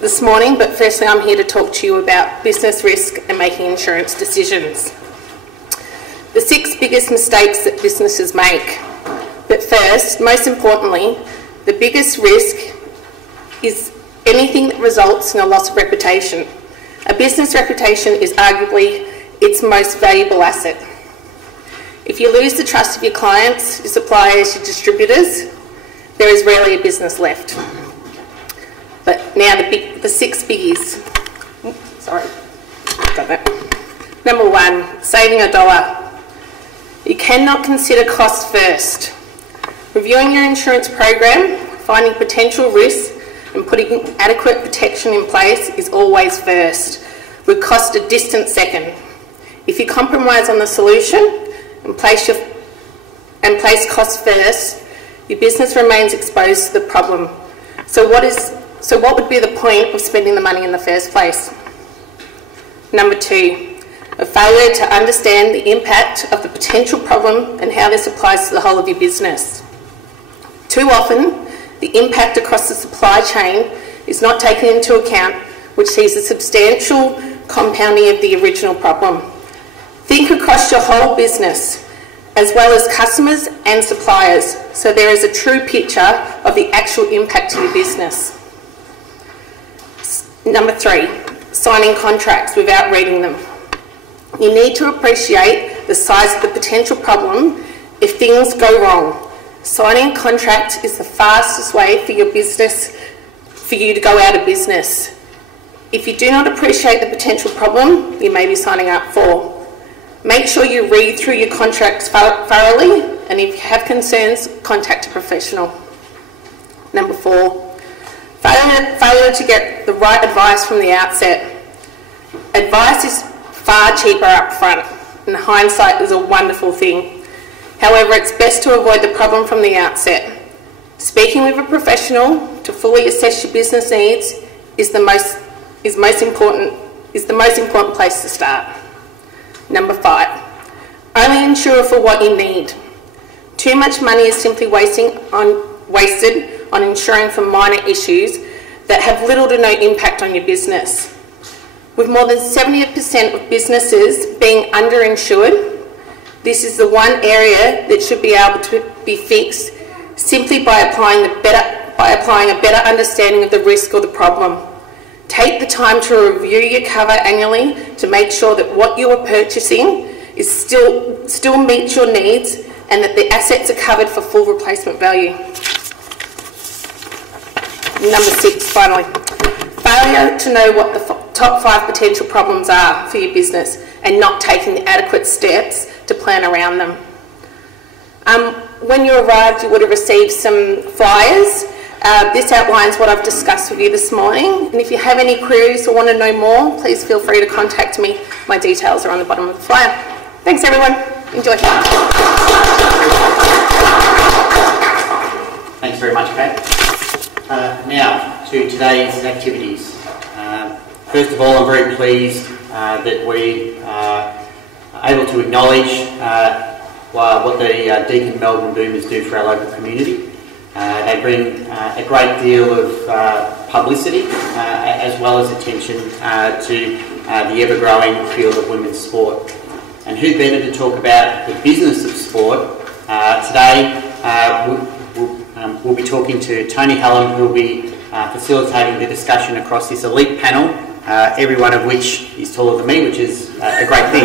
this morning, but firstly I'm here to talk to you about business risk and making insurance decisions. The 6 biggest mistakes that businesses make. But first, most importantly, the biggest risk is anything that results in a loss of reputation. A business reputation is arguably its most valuable asset. If you lose the trust of your clients, your suppliers, your distributors, there is rarely a business left. But now the 6 biggies. Sorry, got that. Number 1, saving $1. You cannot consider cost first. Reviewing your insurance program, finding potential risks and putting adequate protection in place is always first, with cost a distant second. If you compromise on the solution and place cost first, your business remains exposed to the problem. So what would be the point of spending the money in the first place? Number 2, a failure to understand the impact of the potential problem and how this applies to the whole of your business. Too often, the impact across the supply chain is not taken into account, which sees a substantial compounding of the original problem. Think across your whole business, as well as customers and suppliers, so there is a true picture of the actual impact to your business. Number 3, signing contracts without reading them. You need to appreciate the size of the potential problem if things go wrong. Signing a contract is the fastest way for your business, for you to go out of business. If you do not appreciate the potential problem you may be signing up for, make sure you read through your contracts thoroughly, and if you have concerns, contact a professional. Number 4, failure to get the right advice from the outset. Advice is far cheaper up front, and hindsight is a wonderful thing. However, it's best to avoid the problem from the outset. Speaking with a professional to fully assess your business needs is the most important place to start. Number 5, only insure for what you need. Too much money is simply wasted on insuring for minor issues that have little to no impact on your business. With more than 70% of businesses being underinsured, this is the one area that should be able to be fixed simply by applying a better understanding of the risk or the problem. Take the time to review your cover annually to make sure that what you are purchasing is still meets your needs and that the assets are covered for full replacement value. Number 6, finally, failure to know what the top 5 potential problems are for your business and not taking the adequate steps to plan around them. When you arrived, you would have received some flyers. This outlines what I've discussed with you this morning, and if you have any queries or want to know more, please feel free to contact me. My details are on the bottom of the flyer. Thanks everyone, enjoy. Thanks very much, Kate. Now to today's activities. First of all, I'm very pleased that we are able to acknowledge what the Deakin Melbourne Boomers do for our local community. They bring a great deal of publicity as well as attention to the ever-growing field of women's sport. And who better to talk about the business of sport? Today we'll be talking to Tony Hallam, who will be facilitating the discussion across this elite panel, every one of which is taller than me, which is a great thing.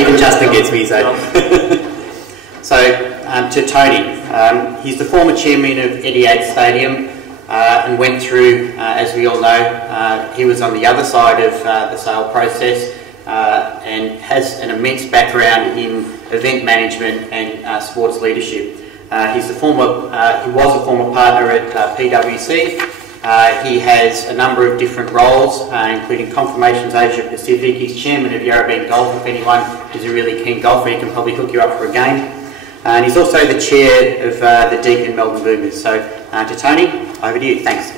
Even Justin gets me, so. So to Tony, he's the former chairman of Etihad Stadium and went through, as we all know, he was on the other side of the sale process and has an immense background in event management and sports leadership. He was a former partner at PwC. He has a number of different roles, including Confirmations Asia Pacific. He's chairman of Yarrabeen Golf. If anyone is a really keen golfer, he can probably hook you up for a game. And he's also the chair of the Deakin Melbourne Boomers. So to Tony, over to you. Thanks.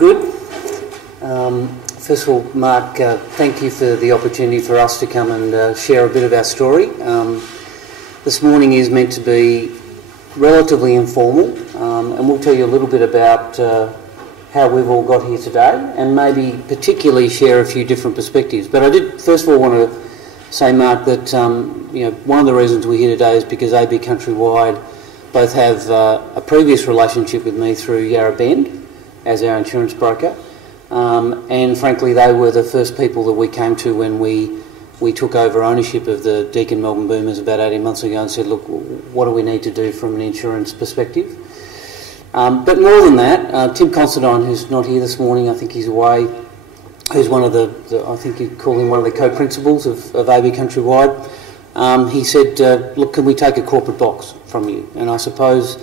good. First of all, Mark, thank you for the opportunity for us to come and share a bit of our story. This morning is meant to be relatively informal, and we'll tell you a little bit about how we've all got here today, and maybe particularly share a few different perspectives. But I did first of all want to say, Mark, that one of the reasons we're here today is because AB Countrywide both have a previous relationship with me through Yarra Bend as our insurance broker, and frankly they were the first people that we came to when we took over ownership of the Deakin Melbourne Boomers about 18 months ago and said, look, what do we need to do from an insurance perspective? But more than that, Tim Considine, who's not here this morning, I think he's away, who's one of the I think you'd call him one of the co-principals of AB Countrywide, he said, look, can we take a corporate box from you? And I suppose,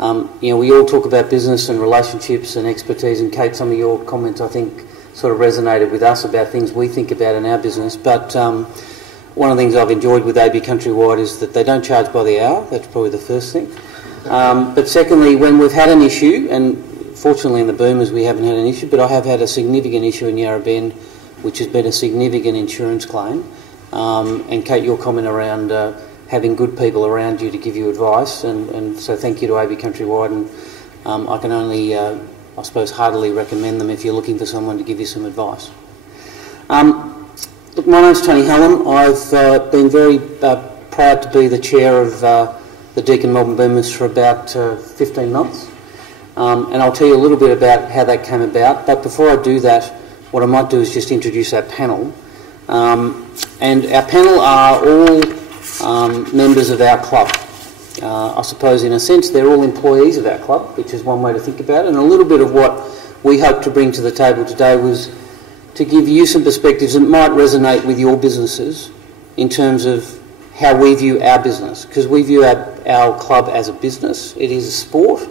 we all talk about business and relationships and expertise, and Kate, some of your comments I think sort of resonated with us about things we think about in our business. But one of the things I've enjoyed with AB Countrywide is that they don't charge by the hour. That's probably the first thing. But secondly, when we've had an issue, and fortunately in the Boomers we haven't had an issue, but I have had a significant issue in Yarra Bend, which has been a significant insurance claim. And Kate, your comment around having good people around you to give you advice, and so thank you to AB Countrywide, and I can only, I suppose, heartily recommend them if you're looking for someone to give you some advice. Look, my name's Tony Hallam. I've been very proud to be the chair of the Deakin Melbourne Boomers for about 15 months, and I'll tell you a little bit about how that came about. But before I do that, what I might do is just introduce our panel. And our panel are all members of our club. I suppose in a sense they're all employees of our club, which is one way to think about it. And a little bit of what we hope to bring to the table today was to give you some perspectives that might resonate with your businesses in terms of how we view our business. Because we view our club as a business. It is a sport,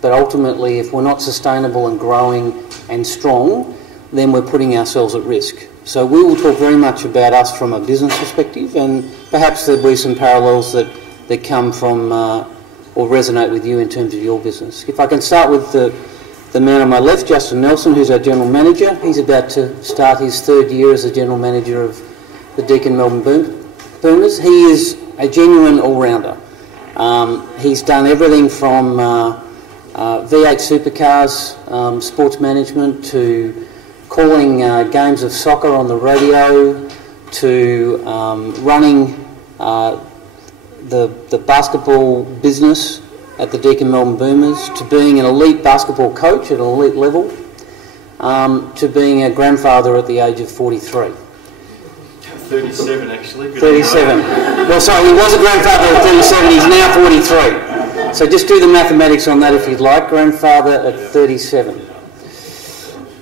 but ultimately if we're not sustainable and growing and strong, then we're putting ourselves at risk. So we will talk very much about us from a business perspective, and perhaps there'll be some parallels that come from or resonate with you in terms of your business. If I can start with the man on my left, Justin Nelson, who's our General Manager. He's about to start his third year as the General Manager of the Deakin Melbourne Boomers. He is a genuine all-rounder. He's done everything from V8 supercars, sports management, to calling games of soccer on the radio, to running the basketball business at the Deakin Melbourne Boomers, to being an elite basketball coach at an elite level, to being a grandfather at the age of 43. 37 actually. 37. Well, sorry, he was a grandfather at 37, he's now 43. So just do the mathematics on that if you'd like. Grandfather at 37.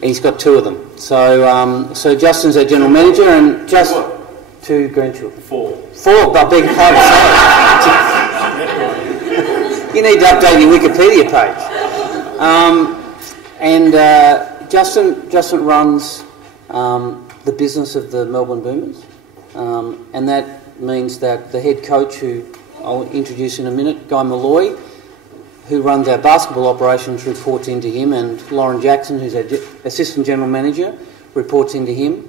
He's got two of them. So Justin's our General Manager, and just two grandchildren. Four, I beg your pardon, sorry. You need to update your Wikipedia page. Justin runs the business of the Melbourne Boomers, and that means that the head coach, who I'll introduce in a minute, Guy Malloy, who runs our basketball operations, reports into him, and Lauren Jackson, who's our Assistant General Manager, reports into him.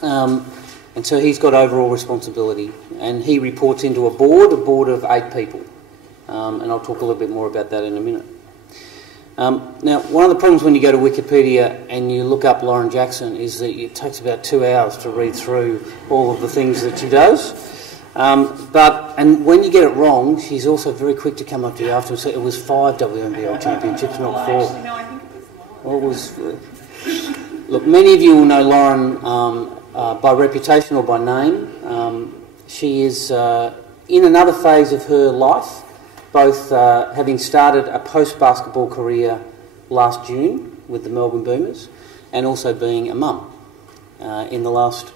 And so he's got overall responsibility, and he reports into a board of 8 people. And I'll talk a little bit more about that in a minute. Now, one of the problems when you go to Wikipedia and you look up Lauren Jackson is that it takes about 2 hours to read through all of the things that she does. And when you get it wrong, she's also very quick to come up to you after and say it was 5 WNBL championships, not 4. Actually, no, I think it was more. Look, many of you will know Lauren by reputation or by name. She is in another phase of her life, both having started a post-basketball career last June with the Melbourne Boomers, and also being a mum in the last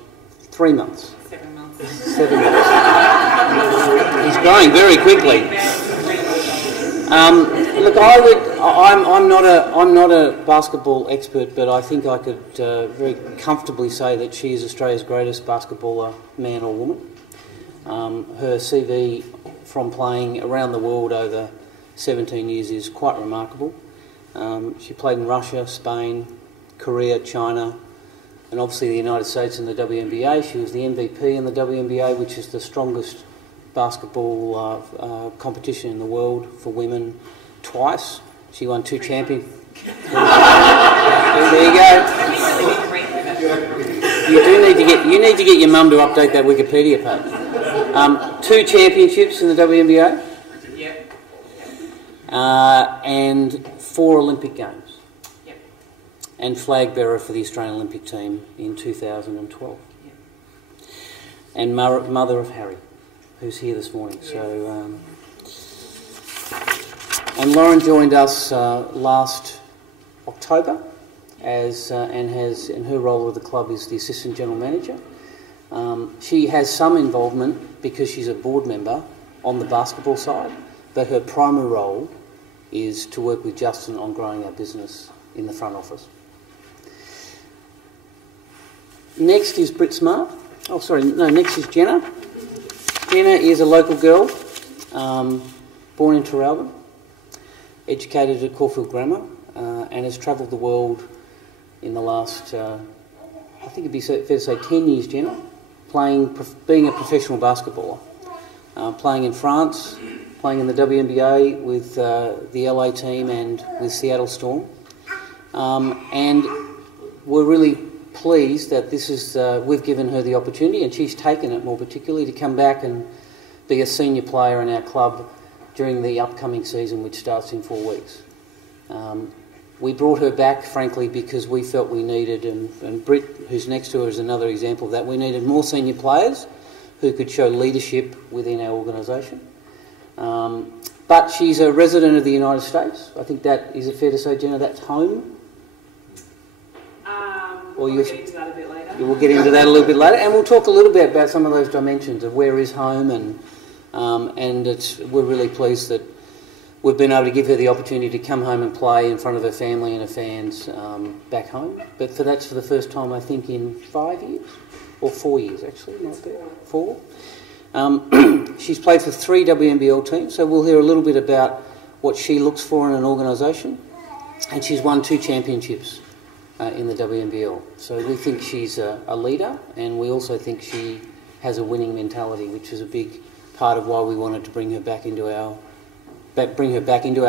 3 months. 7 months. 7 months. He's growing very quickly. Look, I'm not a basketball expert, but I think I could very comfortably say that she is Australia's greatest basketballer, man or woman. Her CV from playing around the world over 17 years is quite remarkable. She played in Russia, Spain, Korea, China, and obviously the United States in the WNBA. She was the MVP in the WNBA, which is the strongest basketball competition in the world for women, twice. She won 2 champions. There you go. You need to get your mum to update that Wikipedia page. 2 championships in the WNBA. Yep. And 4 Olympic Games. Yep. And flag bearer for the Australian Olympic team in 2012. Yep. And mother of Harry, who's here this morning. Yes. So, and Lauren joined us last October, and her role with the club is the assistant general manager. She has some involvement because she's a board member on the basketball side, but her primary role is to work with Justin on growing our business in the front office. Next is Britt Smart. Oh, sorry, no, next is Jenna. Jenna is a local girl, born in Terralbin, educated at Caulfield Grammar, and has travelled the world in the last, I think it'd be fair to say 10 years, Jenna, being a professional basketballer, playing in France, playing in the WNBA with the LA team and with Seattle Storm. And we're really pleased that this is we've given her the opportunity, and she's taken it more particularly, to come back and be a senior player in our club during the upcoming season, which starts in 4 weeks. We brought her back, frankly, because we felt we needed, and Britt, who's next to her, is another example of that, we needed more senior players who could show leadership within our organisation. But she's a resident of the United States. I think that, is it fair to say, Jenna, that's home? We'll get into that a bit later. We'll get into that a little bit later, and we'll talk a little bit about some of those dimensions of where is home, and we're really pleased that we've been able to give her the opportunity to come home and play in front of her family and her fans back home. But that's for the first time, I think, in 5 years, or 4 years actually, might be 4. She's played for 3 WNBL teams, so we'll hear a little bit about what she looks for in an organisation. And she's won 2 championships in the WNBL. So we think she's a leader, and we also think she has a winning mentality, which is a big part of why we wanted to bring her back into our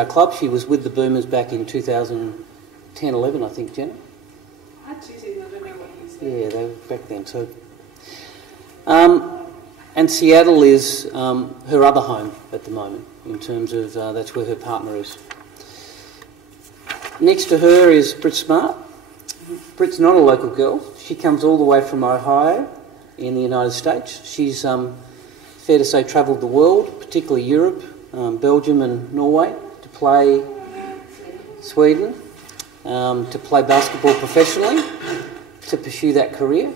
club. She was with the Boomers back in 2010-11, I think, Jenna. I had 2 seasons, I don't know what you said. Yeah, they were back then. So, and Seattle is her other home at the moment, in terms of that's where her partner is. Next to her is Britt Smart. Britt's not a local girl. She comes all the way from Ohio in the United States. She's, fair to say, travelled the world, particularly Europe, Belgium and Norway, to play Sweden, to play basketball professionally, to pursue that career.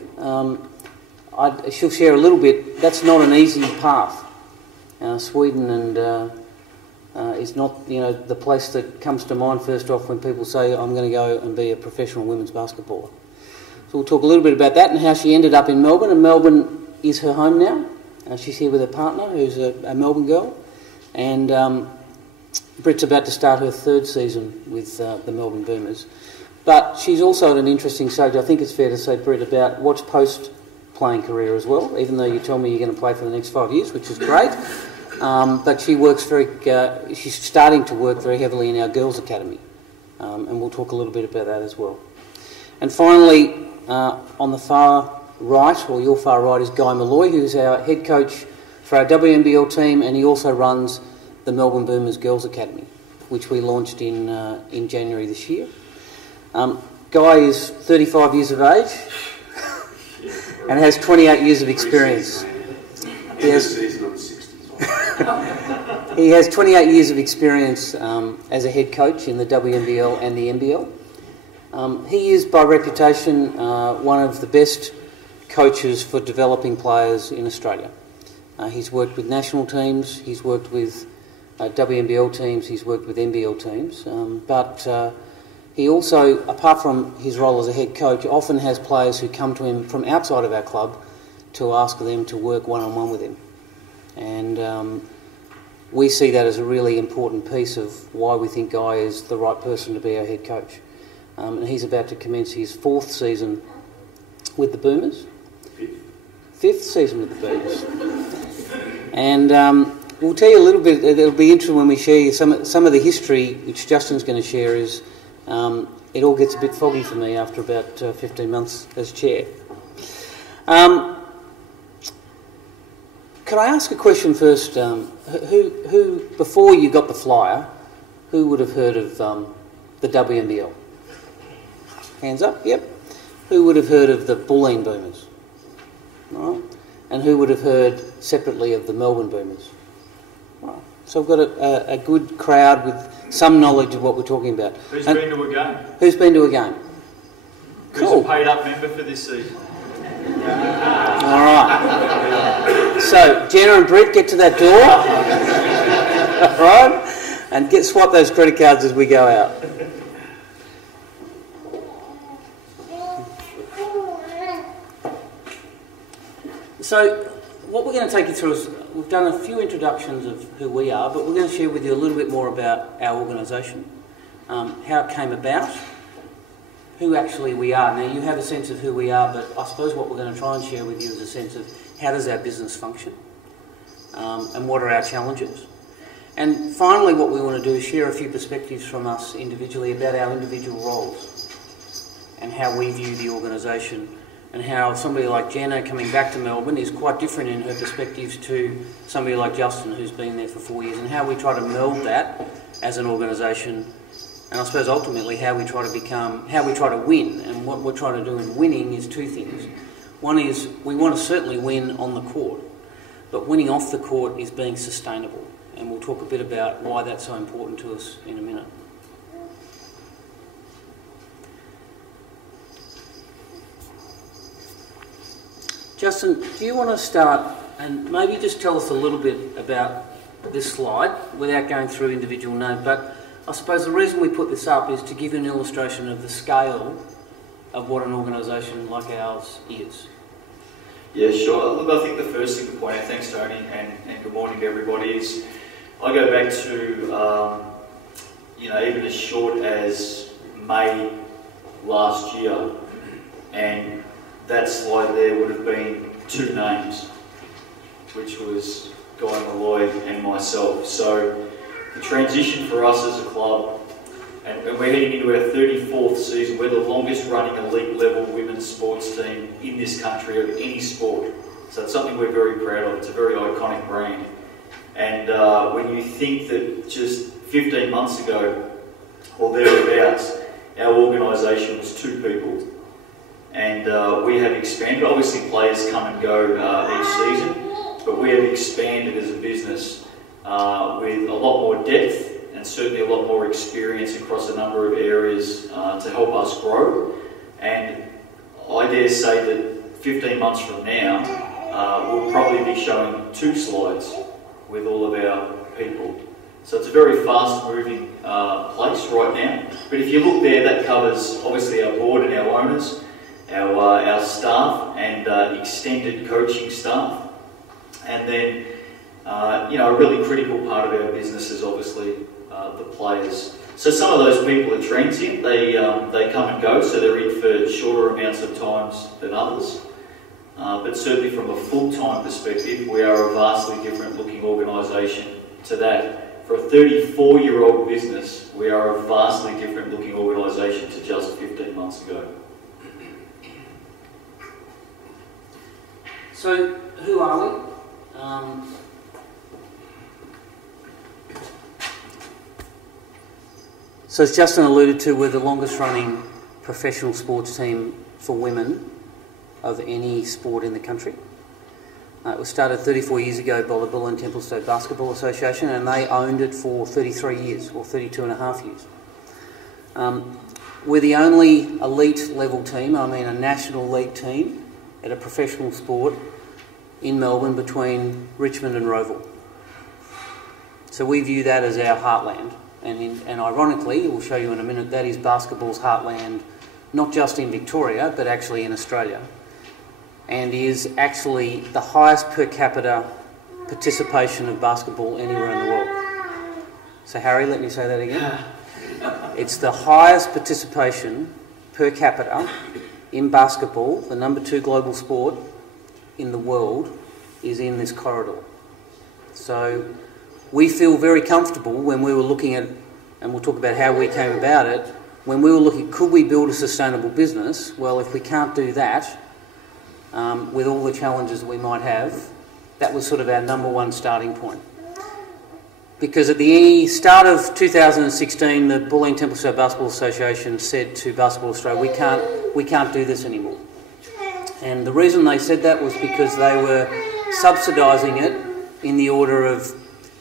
She'll share a little bit. That's not an easy path. Sweden and is not, the place that comes to mind first off when people say, I'm going to go and be a professional women's basketballer. So we'll talk a little bit about that and how she ended up in Melbourne, and Melbourne is her home now. She's here with her partner, who's a Melbourne girl, and Britt's about to start her 3rd season with the Melbourne Boomers. But she's also at an interesting stage, I think it's fair to say, Britt, about what's post-playing career as well, even though you tell me you're going to play for the next 5 years, which is great. But she works she's starting to work very heavily in our girls' academy, and we'll talk a little bit about that as well. And finally, on the far right, or your far right, is Guy Malloy, who's our head coach for our WNBL team, and he also runs the Melbourne Boomers Girls Academy, which we launched in January this year. Guy is 35 years of age and has 28 years of experience. He has 28 years of experience as a head coach in the WNBL and the NBL. He is, by reputation, one of the best coaches for developing players in Australia. He's worked with national teams, he's worked with WNBL teams, he's worked with NBL teams, but he also, apart from his role as a head coach, often has players who come to him from outside of our club to ask them to work one-on-one with him. And we see that as a really important piece of why we think Guy is the right person to be our head coach. and he's about to commence his 4th season with the Boomers. 5th season with the Boomers. And we'll tell you a little bit. It'll be interesting when we share you some of the history which Justin's going to share. Is it all gets a bit foggy for me after about 15 months as chair. Can I ask a question first? Who before you got the flyer, who would have heard of the WNBL? Hands up. Yep. Who would have heard of the Bulleen Boomers? Right. And who would have heard separately of the Melbourne Boomers? Right. So I've got a good crowd with some knowledge of what we're talking about. Who's been to a game? Who's been to a game? Cool. Who's a paid-up member for this season? All right. So Jenna and Brett, get to that door. All right, and swap those credit cards as we go out. So what we're going to take you through is we've done a few introductions of who we are, but we're going to share with you a little bit more about our organisation, how it came about, who actually we are. Now, you have a sense of who we are, but I suppose what we're going to try and share with you is a sense of how does our business function, and what are our challenges. And finally, what we want to do is share a few perspectives from us individually about our individual roles and how we view the organisation, and how somebody like Jenna coming back to Melbourne is quite different in her perspectives to somebody like Justin who's been there for 4 years, and how we try to meld that as an organisation. And I suppose ultimately how we try to win. And what we're trying to do in winning is two things. One is we want to certainly win on the court, but winning off the court is being sustainable. And we'll talk a bit about why that's so important to us in a minute. Justin, do you want to start and maybe just tell us a little bit about this slide without going through individual names? But I suppose the reason we put this up is to give you an illustration of the scale of what an organisation like ours is. Yeah, sure. Look, I think the first thing to point out, thanks Tony, and good morning to everybody, is I go back to, even as short as May last year, and that slide there would have been 2 names, which was Guy Malloy and myself. So the transition for us as a club, and we're heading into our 34th season, we're the longest running elite level women's sports team in this country of any sport. So it's something we're very proud of. It's a very iconic brand. And when you think that just 15 months ago, or thereabouts, our organisation was 2 people. And we have expanded. Obviously players come and go each season, but we have expanded as a business with a lot more depth and certainly a lot more experience across a number of areas to help us grow. And I dare say that 15 months from now, we'll probably be showing 2 slides with all of our people. So it's a very fast-moving place right now. But if you look there, that covers obviously our board and our owners, our staff and extended coaching staff. And then, a really critical part of our business is obviously the players. So some of those people are transient. They come and go, so they're in for shorter amounts of times than others. But certainly from a full-time perspective, we are a vastly different looking organisation to that. For a 34-year-old business, we are a vastly different looking organisation to just 15 months ago. So, who are we? So as Justin alluded to, we're the longest running professional sports team for women of any sport in the country. It was started 34 years ago by the Bulleen Templestowe Basketball Association, and they owned it for 33 years, or 32 and a half years. We're the only elite level team, I mean a national league team, at a professional sport in Melbourne between Richmond and Roeville. So we view that as our heartland. And ironically, we'll show you in a minute, that is basketball's heartland, not just in Victoria, but actually in Australia. And is actually the highest per capita participation of basketball anywhere in the world. So Harry, let me say that again. It's the highest participation per capita in basketball, the number 2 global sport in the world, is in this corridor. So we feel very comfortable when we were looking at, and we'll talk about how we came about it, when we were looking, could we build a sustainable business? Well, if we can't do that, with all the challenges that we might have, that was sort of our number 1 starting point. Because at the start of 2016, the Bulleen Templestowe Basketball Association said to Basketball Australia, we can't do this anymore. And the reason they said that was because they were subsidising it in the order of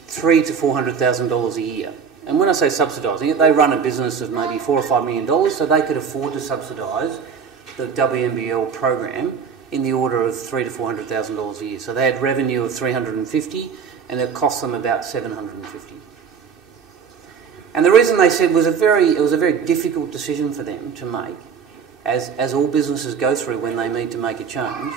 $300,000 to $400,000 a year. And when I say subsidising it, they run a business of maybe $4 or $5 million, so they could afford to subsidise the WNBL program in the order of $300,000 to $400,000 a year. So they had revenue of $350,000, and it cost them about $750,000. And the reason they said it was a very difficult decision for them to make, as all businesses go through when they need to make a change.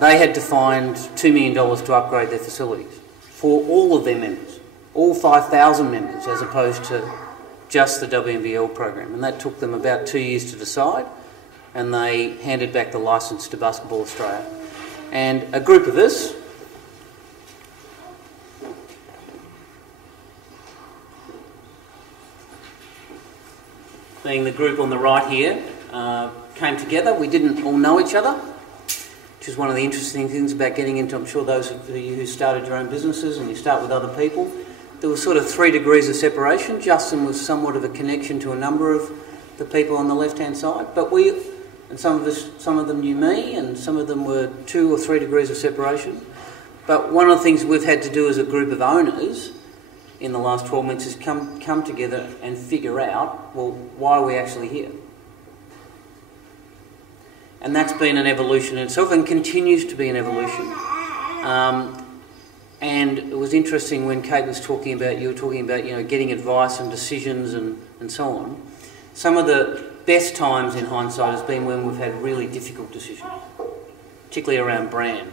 They had to find $2 million to upgrade their facilities for all of their members, all 5,000 members, as opposed to just the WNBL program. And that took them about 2 years to decide, and they handed back the licence to Basketball Australia. And a group of us, being the group on the right here, came together. We didn't all know each other, which is one of the interesting things about getting into, I'm sure those of you who started your own businesses and you start with other people, there was sort of 3 degrees of separation. Justin was somewhat of a connection to a number of the people on the left-hand side, but some of them knew me, and some of them were 2 or 3 degrees of separation. But one of the things we've had to do as a group of owners in the last 12 months is come together and figure out, well, why are we actually here? And that's been an evolution in itself and continues to be an evolution. And it was interesting when Kate was talking about, you were talking about, getting advice and decisions and so on. Some of the best times in hindsight has been when we've had really difficult decisions, particularly around brand.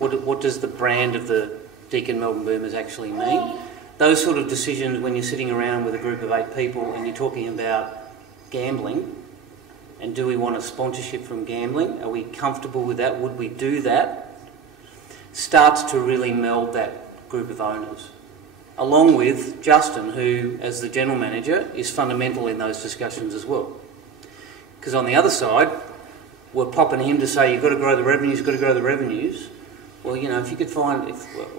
What does the brand of the Deakin Melbourne Boomers actually mean? Those sort of decisions when you're sitting around with a group of 8 people and you're talking about gambling, and do we want a sponsorship from gambling? Are we comfortable with that? Would we do that? Starts to really meld that group of owners. Along with Justin, who, as the general manager, is fundamental in those discussions as well. Because on the other side, we're popping him to say, you've got to grow the revenues, you've got to grow the revenues. Well, if you could find,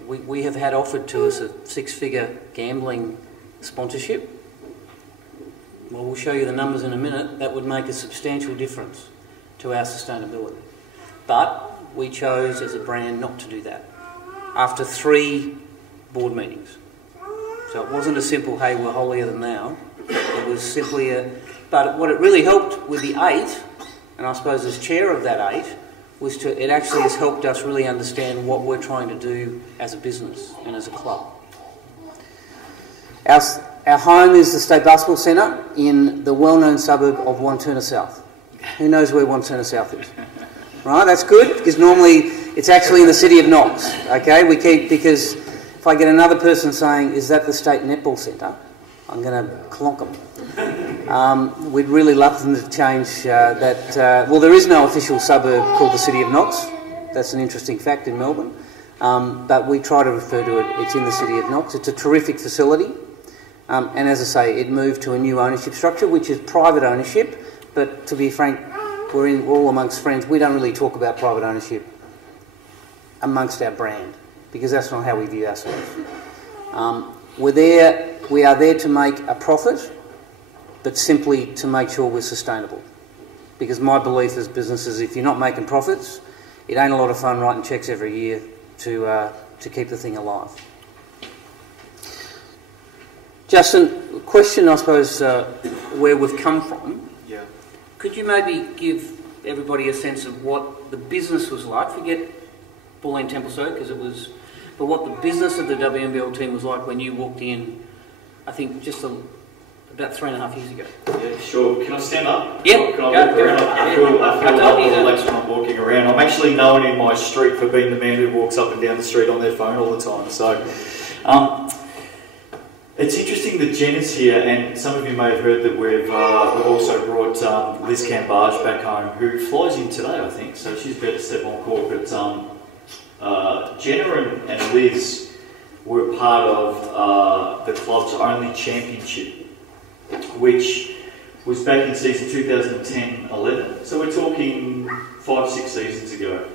we have had offered to us a 6-figure gambling sponsorship. Well, we'll show you the numbers in a minute. That would make a substantial difference to our sustainability. But we chose as a brand not to do that after 3 board meetings. So it wasn't a simple, hey, we're holier than thou. It was simply but what it really helped with the 8, and I suppose as chair of that 8, it actually has helped us really understand what we're trying to do as a business and as a club. Our home is the State Basketball Centre in the well-known suburb of Wanturna South. Who knows where Wanturna South is? Right, that's good, because normally it's actually in the city of Knox. Okay, because if I get another person saying, is that the State Netball Centre, I'm going to clonk them. We'd really love them to change that. Well, there is no official suburb called the City of Knox. That's an interesting fact in Melbourne. But we try to refer to it, it's in the City of Knox. It's a terrific facility. And as I say, it moved to a new ownership structure, which is private ownership. But to be frank, we're all amongst friends. We don't really talk about private ownership amongst our brand, because that's not how we view ourselves. We are there to make a profit, but simply to make sure we're sustainable. Because my belief as businesses, if you're not making profits, it ain't a lot of fun writing cheques every year to keep the thing alive. Justin, question, I suppose, where we've come from. Yeah. Could you maybe give everybody a sense of what the business was like? Forget Bulleen Templestowe, because it was, but what the business of the WNBL team was like when you walked in, I think, just about 3.5 years ago. Yeah, sure. Can I stand up? Yeah. Can I walk around? I feel a lot more relaxed when I'm walking around. I'm actually known in my street for being the man who walks up and down the street on their phone all the time. So, It's interesting that Jen is here, and some of you may have heard that we've also brought Liz Cambage back home, who flies in today, I think, so she's about to step on court. But Jenna and Liz were part of the club's only championship, which was back in season 2010-11. So we're talking 5-6 seasons ago.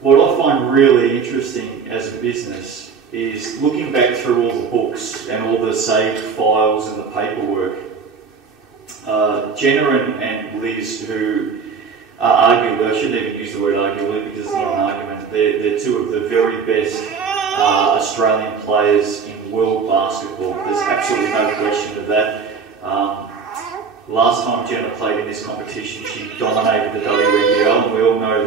What I find really interesting as a business is looking back through all the books and all the saved files and the paperwork. Jenna and Liz, who are arguably, I shouldn't even use the word arguably because it's not an argument, they're two of the very best Australian players in world basketball. There's absolutely no question of that. Last time Jenna played in this competition, she dominated the WNBL, and we all know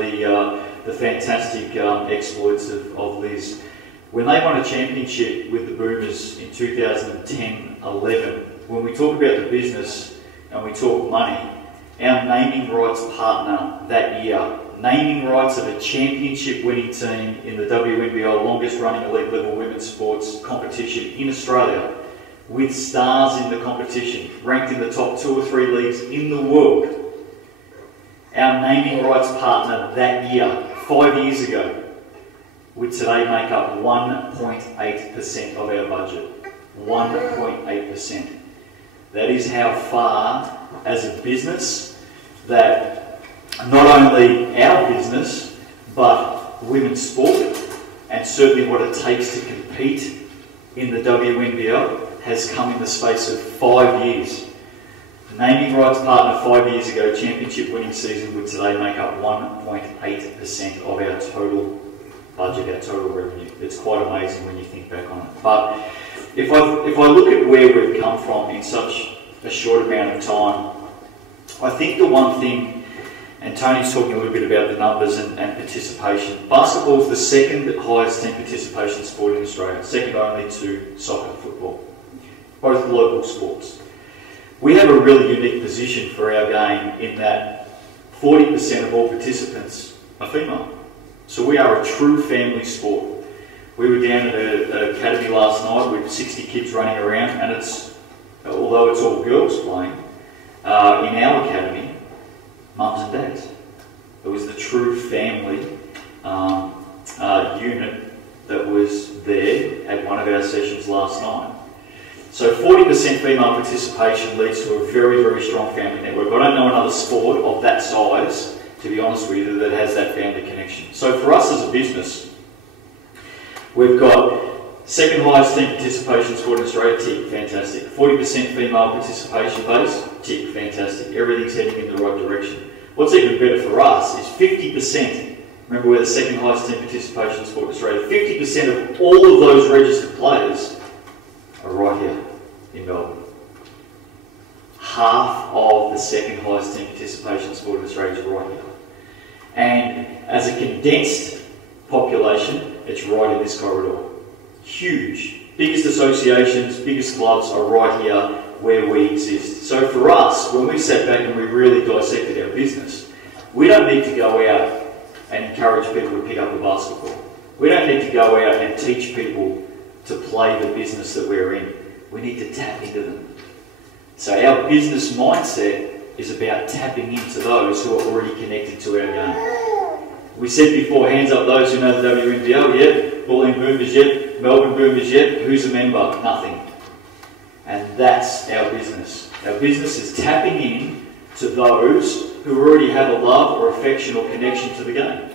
the fantastic exploits of Liz. When they won a championship with the Boomers in 2010-11, when we talk about the business and we talk money, our naming rights partner that year, naming rights of a championship winning team in the WNBL, longest running elite level women's sports competition in Australia, with stars in the competition, ranked in the top 2 or 3 leagues in the world. Our naming rights partner that year, 5 years ago, would today make up 1.8% of our budget. 1.8%. That is how far, as a business, that not only our business, but women's sport, and certainly what it takes to compete in the WNBL, has come in the space of 5 years. Naming rights partner 5 years ago, championship winning season, would today make up 1.8% of our total budget, our total revenue. It's quite amazing when you think back on it. But if I look at where we've come from in such a short amount of time, I think the one thing, and Tony's talking a little bit about the numbers and participation, basketball is the second highest team participation sport in Australia, second only to soccer and football, both local sports. We have a really unique position for our game in that 40% of all participants are female. So we are a true family sport. We were down at an academy last night with 60 kids running around, and although it's all girls playing, in our academy, mums and dads. It was the true family unit that was there at one of our sessions last night. So 40% female participation leads to a very, very strong family network. I don't know another sport of that size, to be honest with you, that has that family connection. So for us as a business, we've got second highest team participation sport in Australia, tick, fantastic. 40% female participation base, tick, fantastic. Everything's heading in the right direction. What's even better for us is 50%. Remember, we're the second highest team participation sport in Australia. 50% of all of those registered players are right here in Melbourne. Half of the second highest team participation sport in Australia is right here. And as a condensed population, it's right in this corridor. Huge. Biggest associations, biggest clubs are right here where we exist. So for us, when we sat back and we really dissected our business, we don't need to go out and encourage people to pick up a basketball. We don't need to go out and teach people to play the business that we're in. We need to tap into them. So our business mindset is about tapping into those who are already connected to our game. We said before, hands up those who know the WNBL, yet. Bulleen Boomers, yet. Melbourne Boomers, yet. Who's a member? Nothing. And that's our business. Our business is tapping in to those who already have a love or affection or connection to the game.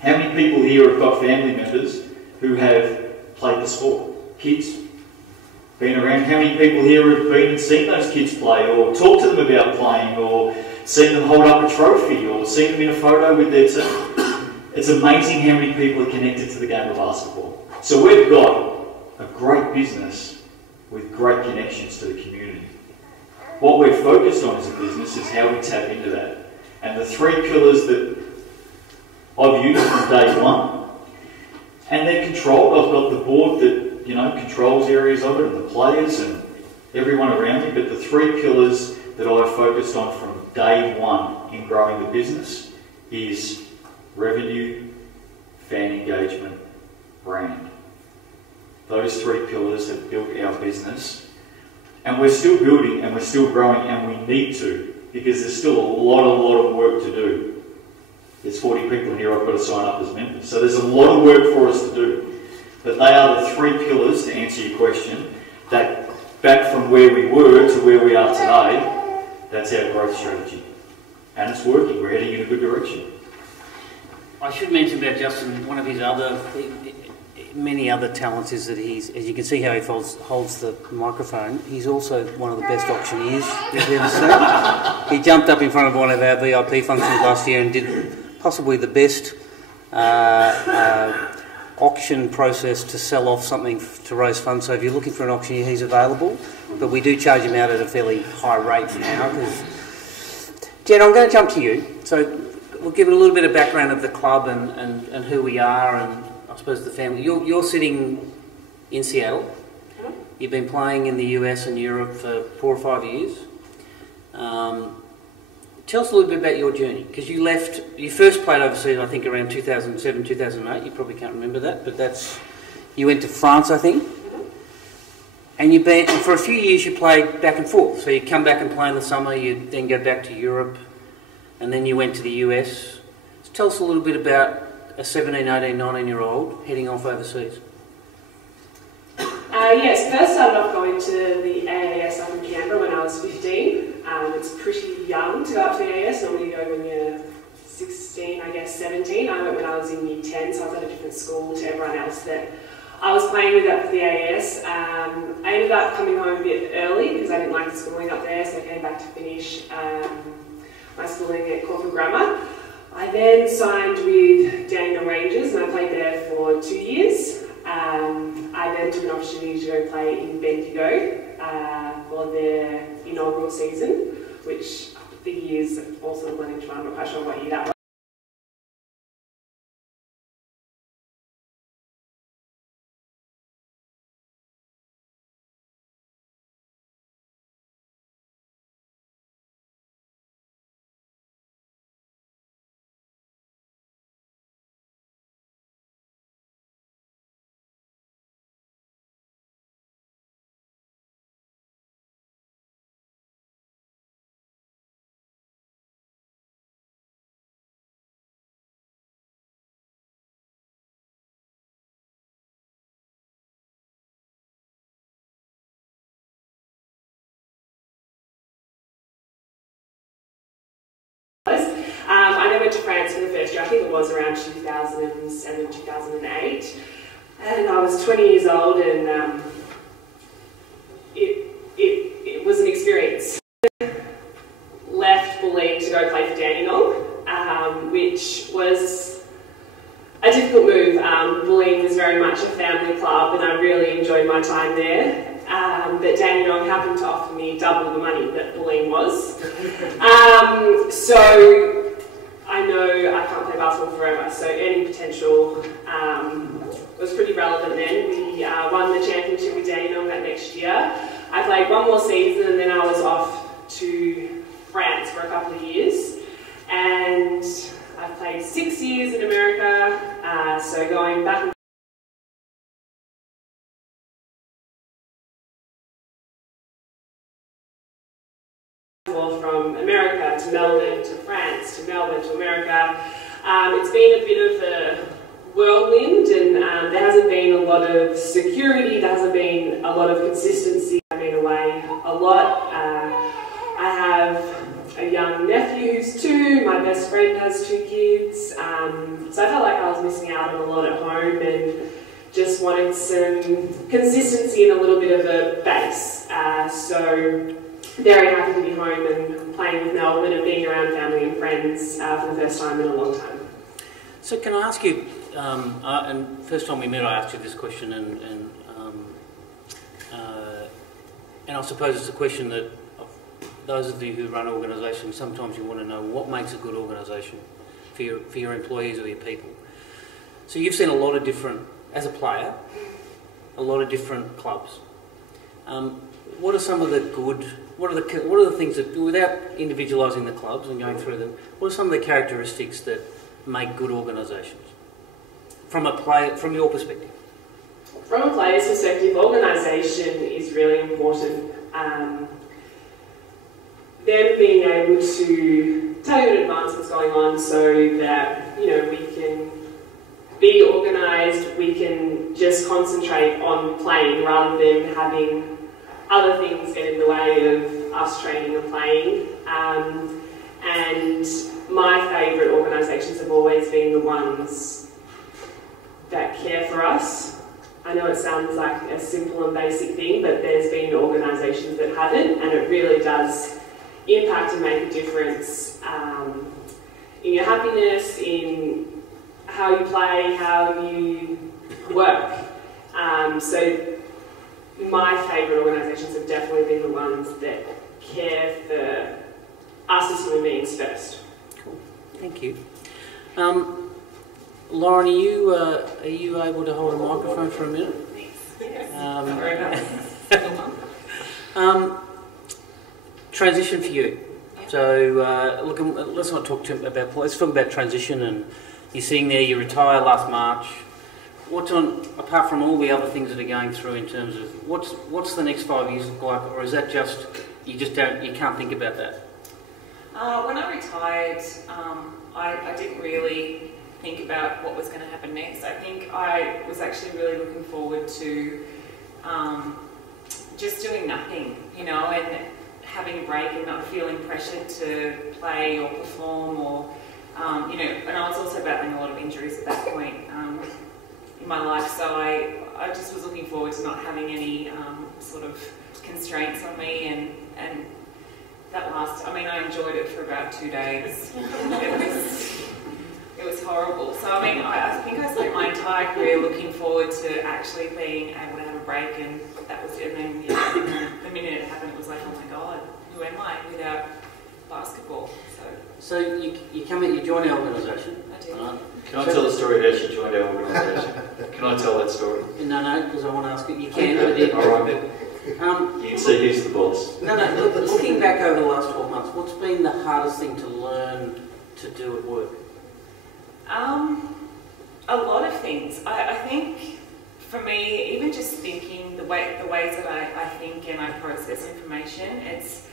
How many people here have got family members who have played the sport? Kids? Been around? How many people here have been and seen those kids play, or talked to them about playing, or seen them hold up a trophy, or seen them in a photo with their team? It's amazing how many people are connected to the game of basketball. So we've got a great business with great connections to the community. What we're focused on as a business is how we tap into that. And the 3 pillars that I've used from day one, and they're controlled. I've got the board that controls areas of it, and the players and everyone around me, but the 3 pillars that I've focused on from day one in growing the business is revenue, fan engagement, brand. those three pillars have built our business. And we're still building and we're still growing, and we need to, because there's still a lot of work to do. There's 40 people here I've got to sign up as members. So there's a lot of work for us to do. But they are the three pillars, to answer your question, that back from where we were to where we are today, that's our growth strategy. And it's working. We're heading in a good direction. I should mention about Justin, one of his many other talents is that he's, as you can see how he holds the microphone, he's also one of the best auctioneers you've ever seen. He jumped up in front of one of our VIP functions last year and did possibly the best auction process to sell off something to raise funds. So if you're looking for an auctioneer, he's available, but we do charge him out at a fairly high rate now. Jen, I'm going to jump to you. So we'll give it a little bit of background of the club and who we are, and I suppose the family. You're sitting in Seattle. You've been playing in the US and Europe for 4 or 5 years. Tell us a little bit about your journey, because you first played overseas, I think, around 2007, 2008. You probably can't remember that, but you went to France, I think. And for a few years you played back and forth. So you come back and play in the summer, you then go back to Europe, and then you went to the US. So tell us a little bit about a 17, 18, 19-year-old heading off overseas. Yes, first started off going to the AAS up in Canberra when I was 15. It's pretty young to go up to the AAS. Normally you go when you're 16, I guess 17. I went when I was in year 10, so I was at a different school to everyone else that I was playing with up at the AAS. I ended up coming home a bit early because I didn't like the schooling up there, so I came back to finish my schooling at Corfu Grammar. I then signed with Dandenong Rangers and I played there for 2 years. I then took an opportunity to go play in Bendigo for their inaugural season, which the years all sort of blend into one. I'm not quite sure what year that was. I then went to France for the first year. I think it was around 2007, 2008, and I was 20 years old, and it was an experience. Left Bulleen to go play for Dandenong, which was a difficult move. Bulleen was very much a family club, and I really enjoyed my time there. But Dandenong happened to offer me double the money that Bulleen was. So I know I can't play basketball forever, so earning potential was pretty relevant then. We won the championship with Dandenong that next year. I played one more season and then I was off to France for a couple of years. And I played 6 years in America, so going back and from America to Melbourne to France to Melbourne to America. It's been a bit of a whirlwind, and there hasn't been a lot of security, there hasn't been a lot of consistency. I've been away a lot. I have a young nephew who's 2, my best friend has 2 kids, so I felt like I was missing out on a lot at home and just wanted some consistency and a little bit of a base. So very happy to be home and playing with Melbourne and being around family and friends for the first time in a long time. So can I ask you, and first time we met I asked you this question, and I suppose it's a question that those of you who run organisations, sometimes you want to know what makes a good organisation for your employees or your people. So you've seen a lot of different, as a player, a lot of different clubs. What are some of the good, what are the things that, without individualising the clubs and going through them, what are some of the characteristics that make good organisations from your perspective? From a player's perspective, organisation is really important. Them being able to tell you in advance what's going on so that, you know, we can be organised, we can just concentrate on playing rather than having other things get in the way of us training and playing. And my favourite organisations have always been the ones that care for us. I know it sounds like a simple and basic thing, but there's been organisations that haven't, and it really does impact and make a difference in your happiness, in how you play, how you work. So my favourite organisations have definitely been the ones that care for us as human beings first. Cool. Thank you. Lauren, are you able to hold a microphone for a minute? Transition for you. So look, let's not talk about. Let's talk about transition. And you're seeing there, you retire last March. What's on, apart from all the other things that are going through in terms of what's the next 5 years look like, or is that just you can't think about that? When I retired, I didn't really think about what was going to happen next. I think I was actually really looking forward to just doing nothing, you know, and having a break and not feeling pressured to play or perform or, you know, and I was also battling a lot of injuries at that point in my life, so I just was looking forward to not having any sort of constraints on me, and that last, I mean, I enjoyed it for about 2 days. It was horrible. So, I mean, I think I spent my entire career looking forward to actually being able to have a break, and that was it. And then, yeah, the minute it happened, it was like, oh my God, who am I without basketball? So you come in, you join our organisation. I did. Can I tell the story of how she joined our organisation? Can I tell that story? No, because I want to ask you. You can, but it, all right. You can see who's the boss. No, looking back over the last 12 months, what's been the hardest thing to learn to do at work? A lot of things. I think for me, even just thinking the ways that I think and I process information, it's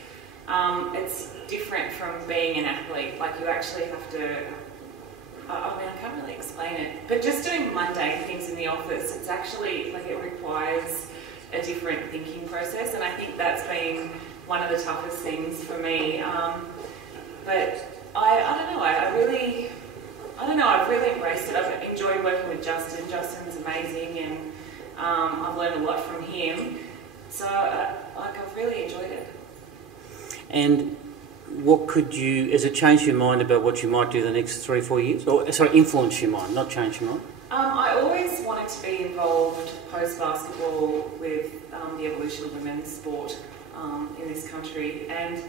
different from being an athlete. Like, you actually have to, I mean, I can't really explain it, but just doing mundane things in the office, it's actually, like, it requires a different thinking process, and I think that's been one of the toughest things for me. But I don't know, I've really embraced it. I've enjoyed working with Justin. Justin's amazing, and I've learned a lot from him. So, I've really enjoyed it. And what could you, has it changed your mind about what you might do the next 3 or 4 years? Or, sorry, influence your mind, not change your mind? I always wanted to be involved post-basketball with the evolution of women's sport in this country, and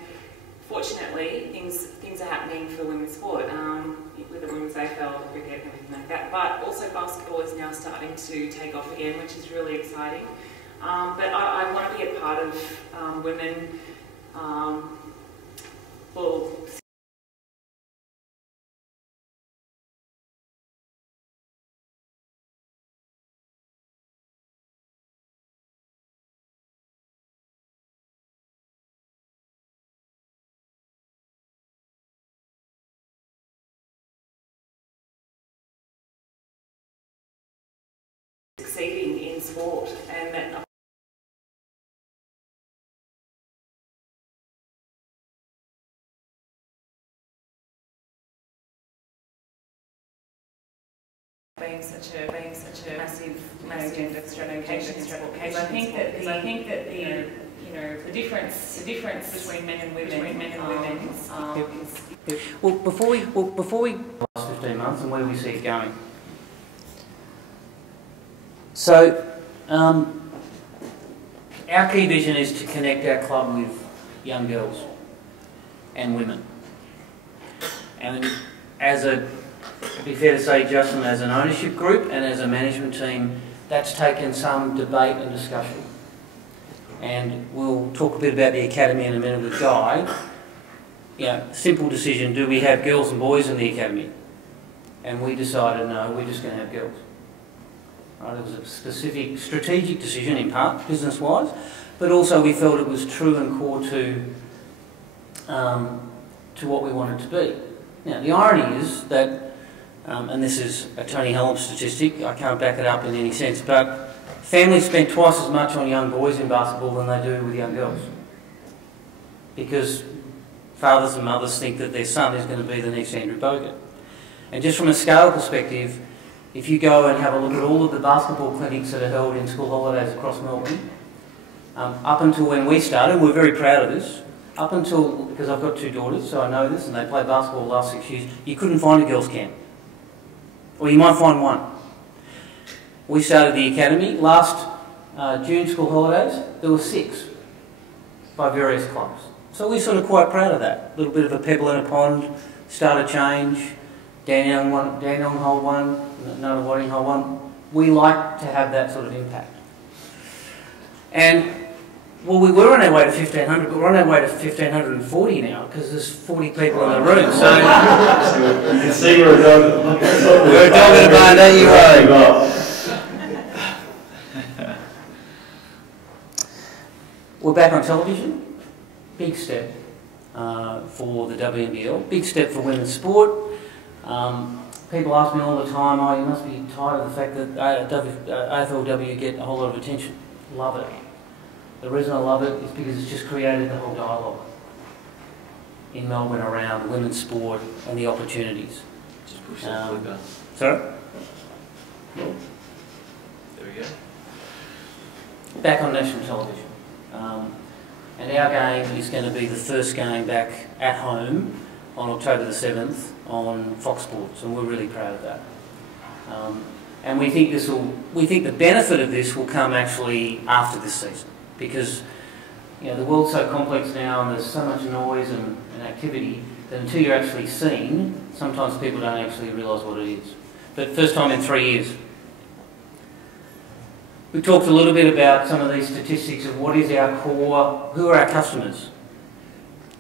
fortunately things are happening for women's sport with the women's AFL, cricket and everything like that, but also basketball is now starting to take off again, which is really exciting. But I want to be a part of women succeeding in sport, and that being such a massive gender stratification in sport. Because I think that the difference between men and women is Well, before we last 15 months and where we see it going. So, our key vision is to connect our club with young girls and women. And it'd be fair to say, Justin, as an ownership group and as a management team, that's taken some debate and discussion. And we'll talk a bit about the academy in a minute with Guy. Simple decision, do we have girls and boys in the academy? And we decided, no, we're just going to have girls. Right? It was a specific strategic decision in part, business-wise, but also we felt it was true and core to what we wanted to be. Now, the irony is that, and this is a Tony Hallam statistic, I can't back it up in any sense, but families spend twice as much on young boys in basketball than they do with young girls. Because fathers and mothers think that their son is going to be the next Andrew Bogut. And just from a scale perspective, if you go and have a look at all of the basketball clinics that are held in school holidays across Melbourne, up until when we started, we're very proud of this, up until, because I've got 2 daughters, so I know this, and they played basketball the last 6 years, you couldn't find a girls' camp. Or you might find one. We started the academy. Last June school holidays, there were 6 by various clubs. So we're sort of quite proud of that. A little bit of a pebble in a pond, start a change, Dandenong hold one, Nunawading hold one. We like to have that sort of impact. And well, we were on our way to 1,500, but we're on our way to 1,540 now because there's 40 people in the room. So you can see we're a dog. We're a dog in a barn, don't you worry. We're back on television. Big step for the WNBL. Big step for women's sport. People ask me all the time, oh, you must be tired of the fact that AFLW get a whole lot of attention. Love it. The reason I love it is because it's just created the whole dialogue in Melbourne around women's sport and the opportunities. Just push that clicker. Sorry? There we go. Back on national television. And our game is going to be the first game back at home on October the 7th on Fox Sports, and we're really proud of that. And we think the benefit of this will come actually after this season, because the world's so complex now and there's so much noise and activity that until you're actually seen, sometimes people don't actually realise what it is. But first time in 3 years. We talked a little bit about some of these statistics of what is our core, who are our customers?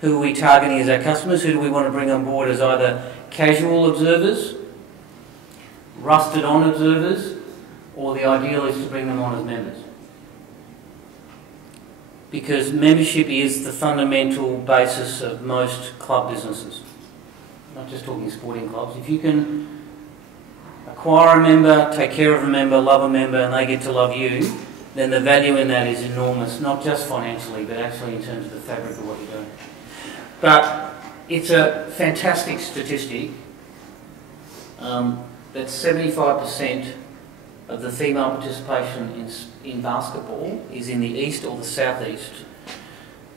Who are we targeting as our customers? Who do we want to bring on board as either casual observers, rusted on observers, or the ideal is to bring them on as members? Because membership is the fundamental basis of most club businesses. I'm not just talking sporting clubs. If you can acquire a member, take care of a member, love a member, and they get to love you, then the value in that is enormous, not just financially, but actually in terms of the fabric of what you're doing. But it's a fantastic statistic that 75% of the female participation in basketball is in the east or the southeast,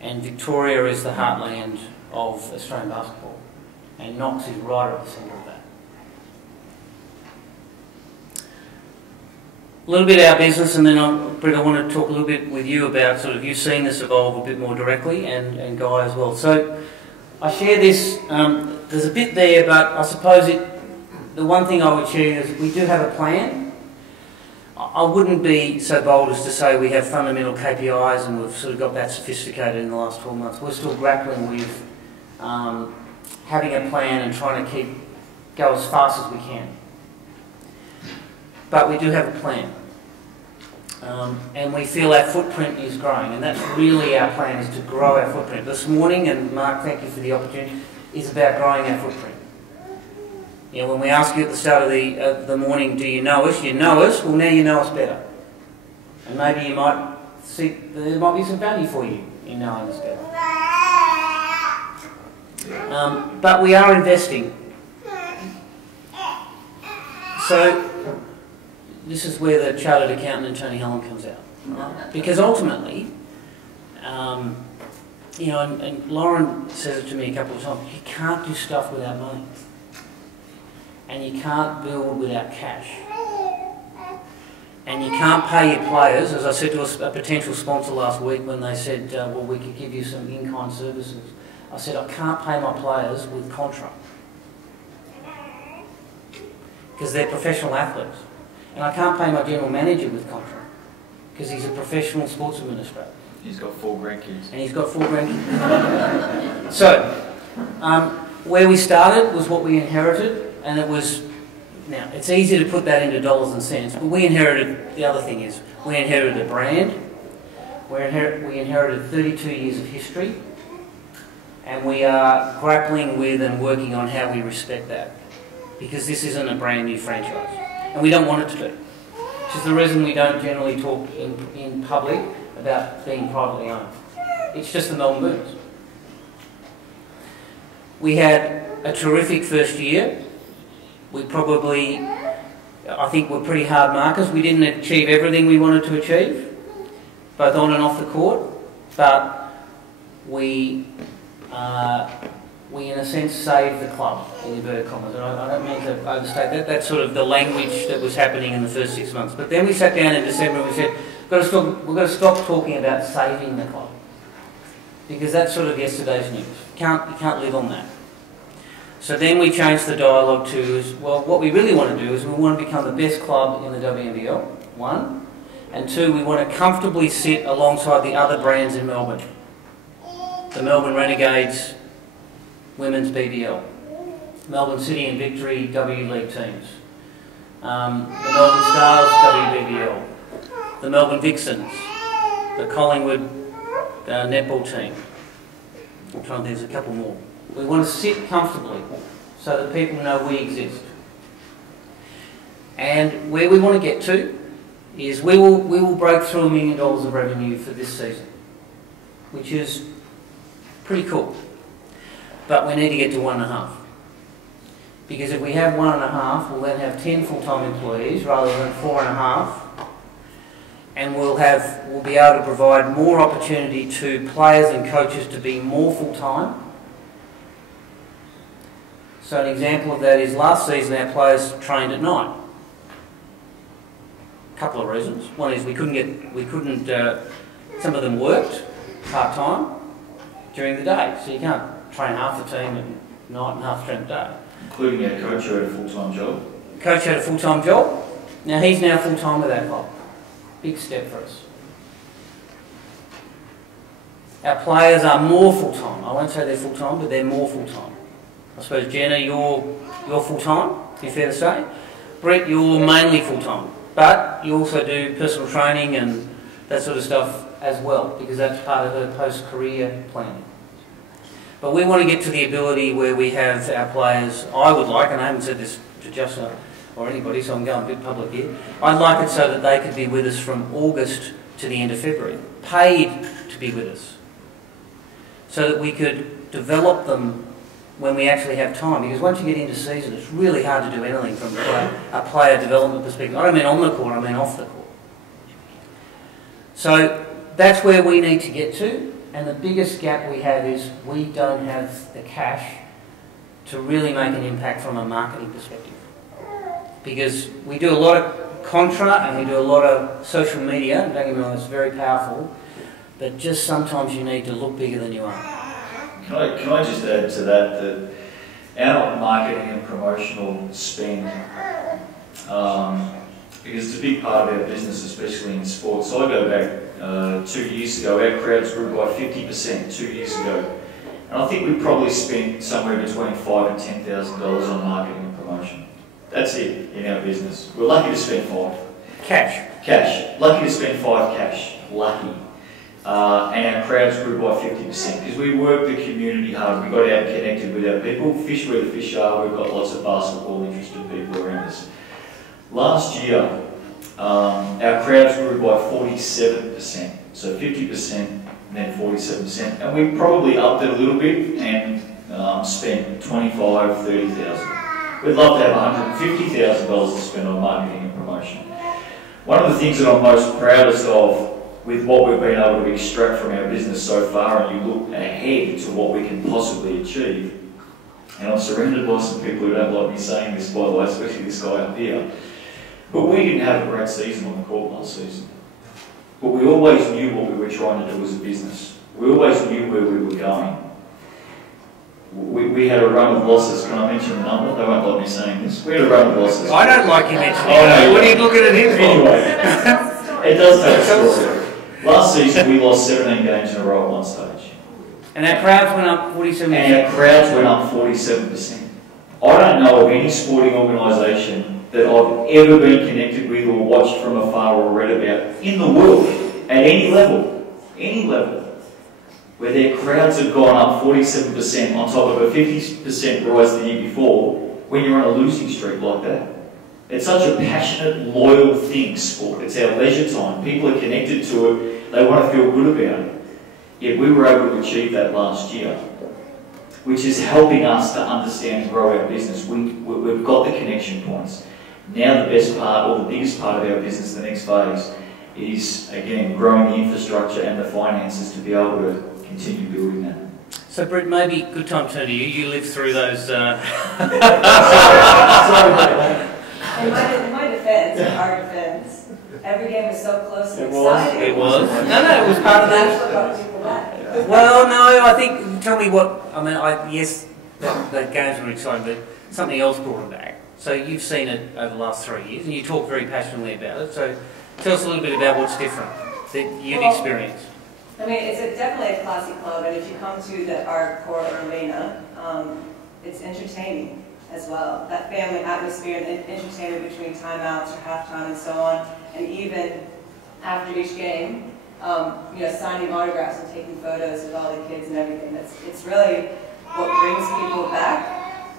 and Victoria is the heartland of Australian basketball, and Knox is right at the centre of that. A little bit of our business, and then Brett, I want to talk a little bit with you about sort of you seeing this evolve a bit more directly, and Guy as well. So I share this, there's a bit there, but I suppose the one thing I would share is we do have a plan. I wouldn't be so bold as to say we have fundamental KPIs and we've sort of got that sophisticated in the last 12 months. We're still grappling with having a plan and trying to go as fast as we can. But we do have a plan. And we feel our footprint is growing, and that's really our plan, is to grow our footprint. This morning, and Mark, thank you for the opportunity, is about growing our footprint. When we ask you at the start of the morning, do you know us? You know us, well now you know us better. And maybe you might see, there might be some value for you in knowing us better. But we are investing. So, this is where the chartered accountant and Tony Hallam comes out, right? Because ultimately, and Lauren says it to me a couple of times, you can't do stuff without money, and you can't build without cash, and you can't pay your players. As I said to a potential sponsor last week when they said, well, we could give you some in-kind services, I said, I can't pay my players with contra, because they're professional athletes. And I can't pay my general manager with contra, because he's a professional sports administrator. He's got 4 grandkids. And he's got 4 grandkids. So, where we started was what we inherited, and it was Now, it's easy to put that into dollars and cents, but we inherited, the other thing is, we inherited a brand, we inherited 32 years of history, and we are grappling with and working on how we respect that, because this isn't a brand new franchise, and we don't want it to be. Which is the reason we don't generally talk in public about being privately owned. It's just the Melbourne Boomers. We had a terrific first year. We probably, I think, were pretty hard markers. We didn't achieve everything we wanted to achieve, both on and off the court, but we in a sense saved the club, in inverted commas. And I don't mean to overstate that. That's sort of the language that was happening in the first 6 months. But then we sat down in December and we said, we've got to stop talking about saving the club, because that's sort of yesterday's news. You can't live on that. So then we changed the dialogue to, well, what we really want to do is we want to become the best club in the WNBL, one, and two, we want to comfortably sit alongside the other brands in Melbourne. The Melbourne Renegades Women's BBL, Melbourne City and Victory W League teams, the Melbourne Stars WBBL, the Melbourne Vixens, the Collingwood netball team. I'm trying to think, there's a couple more. We want to sit comfortably so that people know we exist. And where we want to get to is we will break through $1 million of revenue for this season, which is pretty cool. But we need to get to 1.5. Because if we have 1.5, we'll then have 10 full-time employees rather than 4.5. And we'll be able to provide more opportunity to players and coaches to be more full-time. So an example of that is last season our players trained at night. A couple of reasons. One is some of them worked part-time during the day, so you can't train half the team at night and half the team at day. Including our coach who had a full-time job. Coach had a full-time job. Now he's now full-time with our club. Big step for us. Our players are more full-time. I won't say they're full-time, but they're more full-time. I suppose, Jenna, you're full-time, be fair to say. Brett, you're mainly full-time. But you also do personal training and that sort of stuff as well, because that's part of her post-career planning. But we want to get to the ability where we have our players, I would like, and I haven't said this to Justin or anybody, so I'm going a bit public here, I'd like it so that they could be with us from August to the end of February, paid to be with us, so that we could develop them when we actually have time, because once you get into season, it's really hard to do anything from a player development perspective. I don't mean on the court, I mean off the court. So that's where we need to get to, and the biggest gap we have is we don't have the cash to really make an impact from a marketing perspective. Because we do a lot of contra and we do a lot of social media, and don't get me wrong, it's very powerful, but just sometimes you need to look bigger than you are. Can I just add to that our marketing and promotional spend, because it's a big part of our business, especially in sports. So I go back 2 years ago, our crowds grew by 50% 2 years ago. And I think we probably spent somewhere between $5,000 and $10,000 on marketing and promotion. That's it in our business. We're lucky to spend $5. Cash. Lucky to spend $5 cash. Lucky. And our crowds grew by 50% because we worked the community hard. We got out and connected with our people. Fish where the fish are. We've got lots of basketball interested people around us. Last year, our crowds grew by 47%. So 50% and then 47%. And we probably upped it a little bit and spent $25,000, $30,000. We'd love to have $150,000 to spend on marketing and promotion. One of the things that I'm most proudest of with what we've been able to extract from our business so far, and you look ahead to what we can possibly achieve, and I'm surrounded by some people who don't like me saying this, by the way, especially this guy up here, but we didn't have a great season on the court last season. But we always knew what we were trying to do as a business. We always knew where we were going. We had a run of losses. Can I mention the number? They won't like me saying this. We had a run of losses. I don't like you mentioning it. What are you looking at him for? Anyway, it does take a story. Last season we lost 17 games in a row at one stage. And our crowds went up 47%. And our crowds went up 47%. I don't know of any sporting organisation that I've ever been connected with or watched from afar or read about in the world, at any level, where their crowds have gone up 47% on top of a 50% rise the year before, when you're on a losing streak like that. It's such a passionate, loyal thing, sport. It's our leisure time. People are connected to it. They want to feel good about it. Yet we were able to achieve that last year, which is helping us to understand and grow our business. We've got the connection points. Now the best part, or the biggest part of our business, the next phase, is, again, growing the infrastructure and the finances to be able to continue building that. So, Brett, maybe good time to turn to you. You lived through those... In my defence, our defence, every game was so close and exciting. It was. No, it was part of that. Well, no, I think, tell me what, I mean, yes, the games were exciting, but something else brought them back. So you've seen it over the last 3 years, and you talk very passionately about it. So tell us a little bit about what's different that you've experienced. I mean, it's definitely a classy club, and if you come to our core arena, it's entertaining as well. That family atmosphere and entertainment between timeouts or halftime and so on, and even after each game, signing autographs and taking photos with all the kids and everything. It's really what brings people back,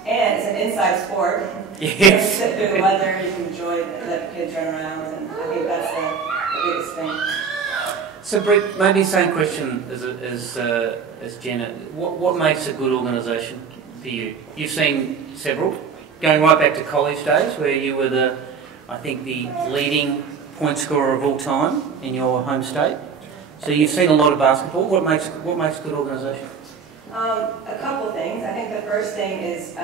and it's an inside sport. Yes. You can sit through the weather, you can enjoy it, let the kids run around, and I think that's the biggest thing. So, Brett, maybe the same question as Jenna. What makes a good organisation for you? You've seen several, going right back to college days, where you were the leading point scorer of all time in your home state. So you've seen a lot of basketball. What makes a good organisation? A couple things. I think the first thing is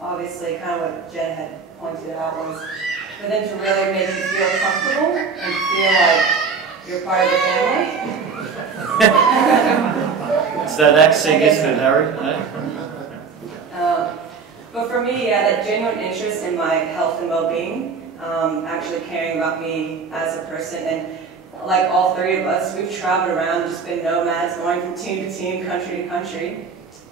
obviously kind of what Jen had pointed out, was for them to really make you feel comfortable and feel like you're part of the family. It's that accent, isn't it, Harry? But for me, that genuine interest in my health and well-being, actually caring about me as a person, and like all three of us, we've traveled around, just been nomads, going from team to team, country to country.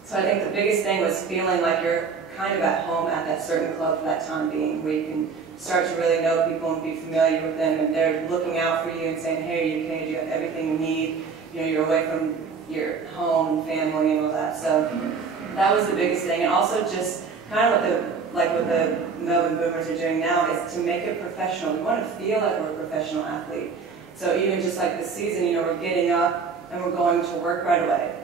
So I think the biggest thing was feeling like you're kind of at home at that certain club for that time being, where you can start to really know people and be familiar with them, and they're looking out for you and saying, hey, are you okay? Do you have everything you need? You're away from your home and family and all that. So that was the biggest thing. And also just kind of what the Melbourne Boomers are doing now is to make it professional. We want to feel like we're a professional athlete. So even just like this season, we're getting up and we're going to work right away.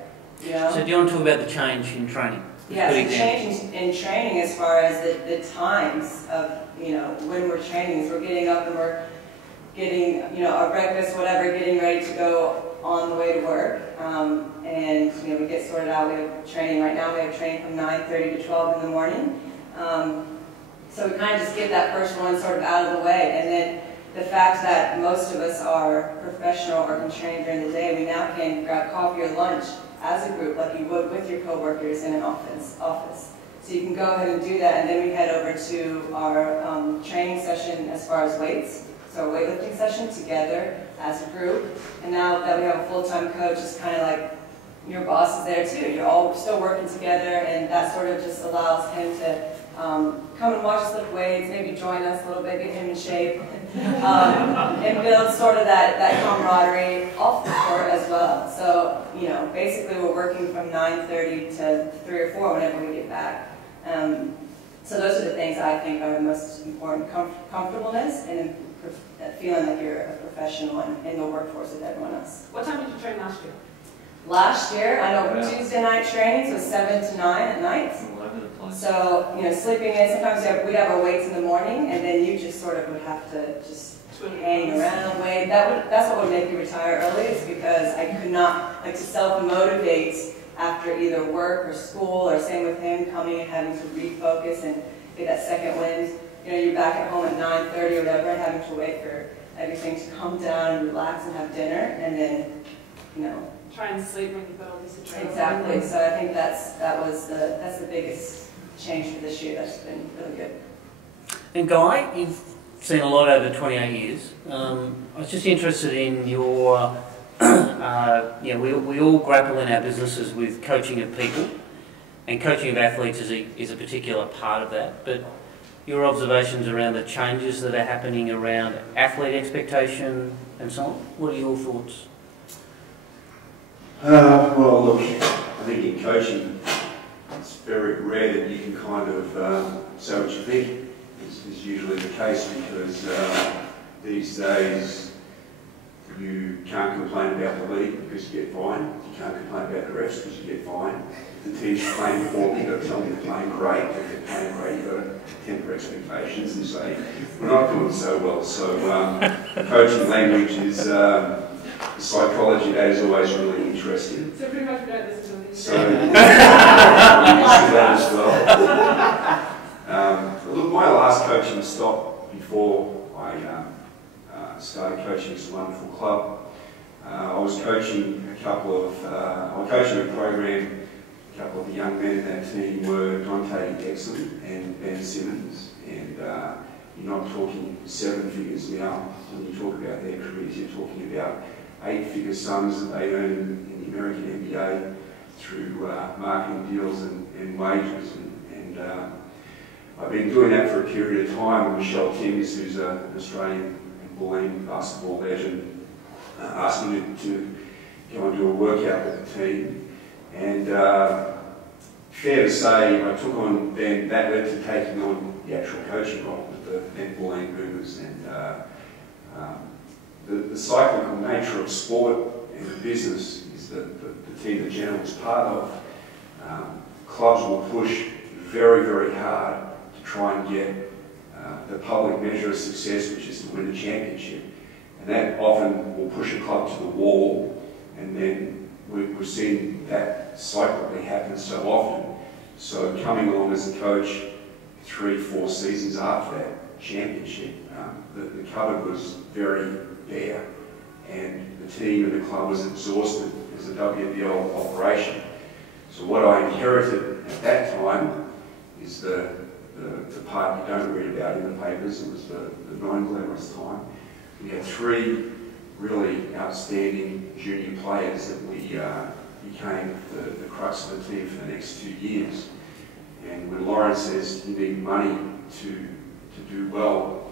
So do you want to talk about the change in training? Yes, the change in training as far as the times of, when we're training. So we're getting up and we're getting, our breakfast, whatever, getting ready to go on the way to work. And, we get sorted out. We have training right now. We have training from 9:30 to 12 in the morning. So we kind of just get that first one sort of out of the way. And then the fact that most of us are professional or can train during the day, we now can grab coffee or lunch as a group like you would with your coworkers in an office. So you can go ahead and do that, and then we head over to our training session as far as weights. So our weightlifting session together as a group. And now that we have a full-time coach, it's kind of like your boss is there too. You're all still working together, and that sort of just allows him to come and watch us lift weights, maybe join us a little bit, get him in shape, and build sort of that camaraderie off the court as well. So, basically we're working from 9:30 to 3 or 4 whenever we get back. So those are the things I think are the most important: comfortableness and feeling like you're a professional and in the workforce with everyone else. What time did you train last year? Last year, I know Tuesday night trainings was 7 to 9 at night. So, sleeping in, sometimes we'd have our weights in the morning, and then you just sort of would have to just hang around, wait. That's what would make you retire early, is because I could not, to self-motivate after either work or school, or same with him, coming and having to refocus and get that second wind. You're back at home at 9:30 or whatever, and having to wait for everything to calm down and relax and have dinner, and then, try and sleep when you've got all this adrenaline. Exactly. So I think that's the biggest change for this year. That's been really good. And Guy, you've seen a lot over 28 years. I was just interested in your, we all grapple in our businesses with coaching of people. and coaching of athletes is a particular part of that, but your observations around the changes that are happening around athlete expectation and so on, what are your thoughts? Well, look, I think in coaching, it's very rare that you can kind of say what you think. Is usually the case because these days you can't complain about the league because you get fined. You can't complain about the refs because you get fined. If the team's playing poorly, you've got to tell them they're playing great. If they're playing great, you've got to temper expectations and say, we're not doing so well. So coaching language is, the psychology of that is always really interesting. So pretty much we don't listen to this. So you can see that as well. Look, my last coaching stop before I started coaching this wonderful club, I was coaching a program. A couple of the young men in that team were Dante Exley and Ben Simmons, and you're not talking 7 figures now. When you talk about their careers, you're talking about 8-figure sums that they earn in the American NBA through marketing deals and wages. And I've been doing that for a period of time. Michelle Timms, who's an Australian bullying basketball legend, asked me to go and do a workout with the team. And fair to say, I took on then, that led to taking on the actual coaching role with the then bullying boomers. And the cyclical nature of sport and the business is that the team that Jenna was part of, clubs will push very, very hard to try and get the public measure of success, which is to win a championship. And that often will push a club to the wall, and then we've seen that cyclically happen so often. So coming along as a coach 3-4 seasons after that championship, the cupboard was very bare, and the team and the club was exhausted as a WBL operation. So what I inherited at that time is the part you don't read about in the papers. It was the non-glamorous time. We had 3 really outstanding junior players that we became the crux of the team for the next 2 years. And when Lauren says you need money to do well,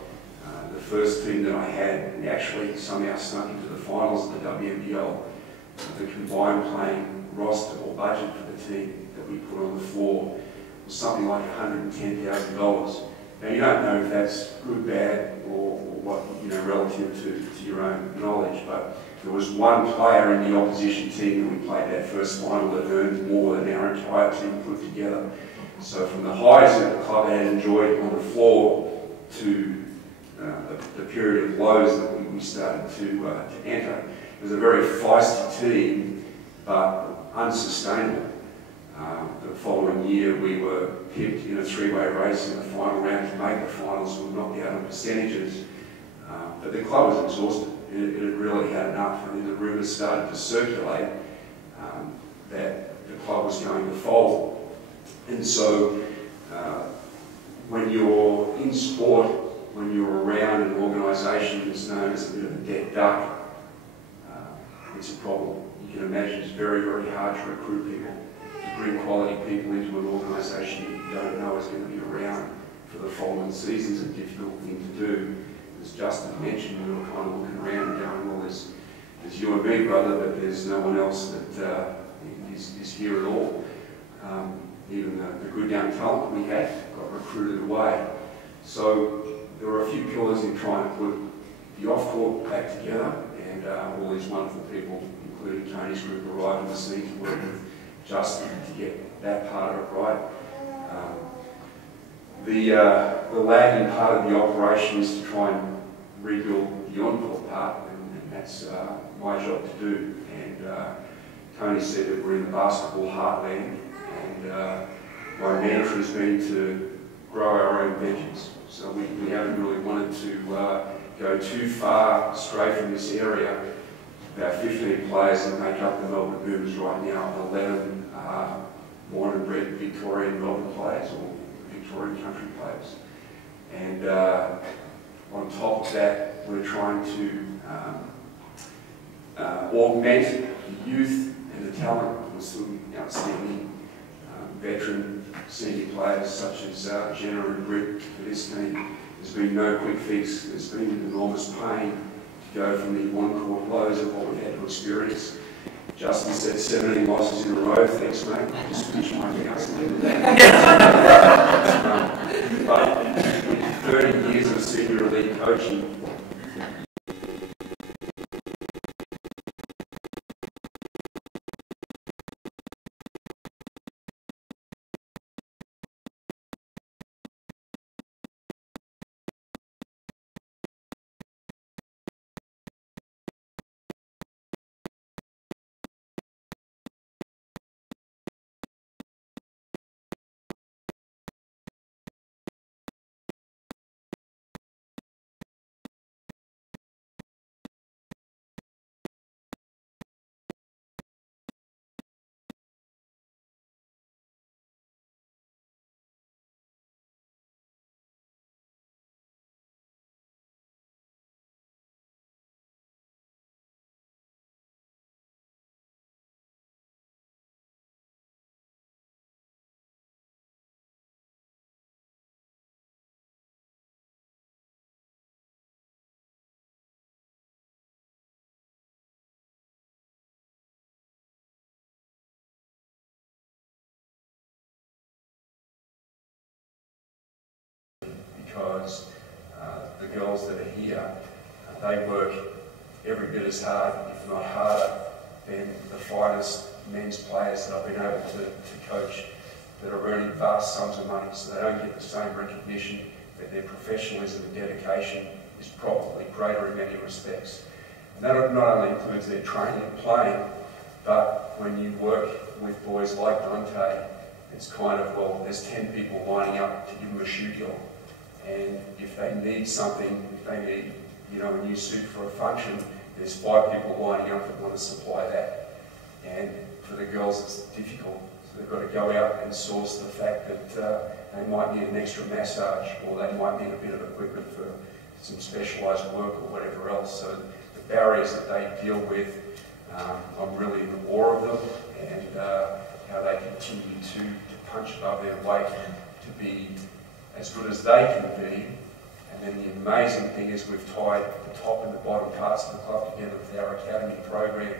the first team that I had, we actually somehow snuck into the finals of the WNBL. The combined playing roster or budget for the team that we put on the floor was something like $110,000. Now you don't know if that's good, bad, or what, relative to your own knowledge, but there was one player in the opposition team that we played that first final that earned more than our entire team put together. So from the highs that the club had enjoyed on the floor to the period of lows that we started to enter, it was a very feisty team, but unsustainable. The following year we were pipped in a 3-way race in the final round to make the finals. We were knocked out on percentages, but the club was exhausted. It had really had enough, and then the rumours started to circulate that the club was going to fold. And so when you're in sport, when you're around an organisation that's known as a bit of a dead duck, it's a problem. You can imagine it's very, very hard to recruit people, to bring quality people into an organisation you don't know is going to be around for the following seasons. A difficult thing to do. As Justin mentioned, we were kind of looking around and going, well, there's you and me, brother, but there's no one else that is here at all. Even the good young talent we had got recruited away. So there were a few pillars in trying to put the off-court back together, and all these wonderful people, including Tony's group, arrived on the scene to work with Justin to get that part of it right. The lagging part of the operation is to try and rebuild the on-court part, and that's my job to do. And Tony said that we're in the basketball heartland, and my mantra has been to grow our own benches. So we haven't really wanted to go too far straight from this area. About 15 players that make up the Melbourne Boomers right now, 11 are born and bred Victorian Melbourne players or Victorian country players. And on top of that, we're trying to augment the youth and the talent. We're still outstanding veteran senior players such as Jenna and Britt for this team. There's been no quick fix. There's been enormous pain to go from the on-court lows of what we've had to experience. Justin said 17 losses in a row. Thanks, mate. I just finished my counselling today. But 30 years of senior elite coaching, because the girls that are here, they work every bit as hard, if not harder, than the finest men's players that I've been able to coach that are earning vast sums of money, so they don't get the same recognition, that their professionalism and dedication is probably greater in many respects. And that not only includes their training and playing, but when you work with boys like Dante, it's kind of, well, there's 10 people lining up to give them a shoe deal. And if they need something, if they need, you know, a new suit for a function, there's 5 people lining up that want to supply that. And for the girls, it's difficult. So they've got to go out and source the fact that they might need an extra massage, or they might need a bit of equipment for some specialised work or whatever else. So the barriers that they deal with, I'm really in awe of them, and how they continue to punch above their weight to be as good as they can be. And then the amazing thing is we've tied the top and the bottom parts of the club together with our academy program,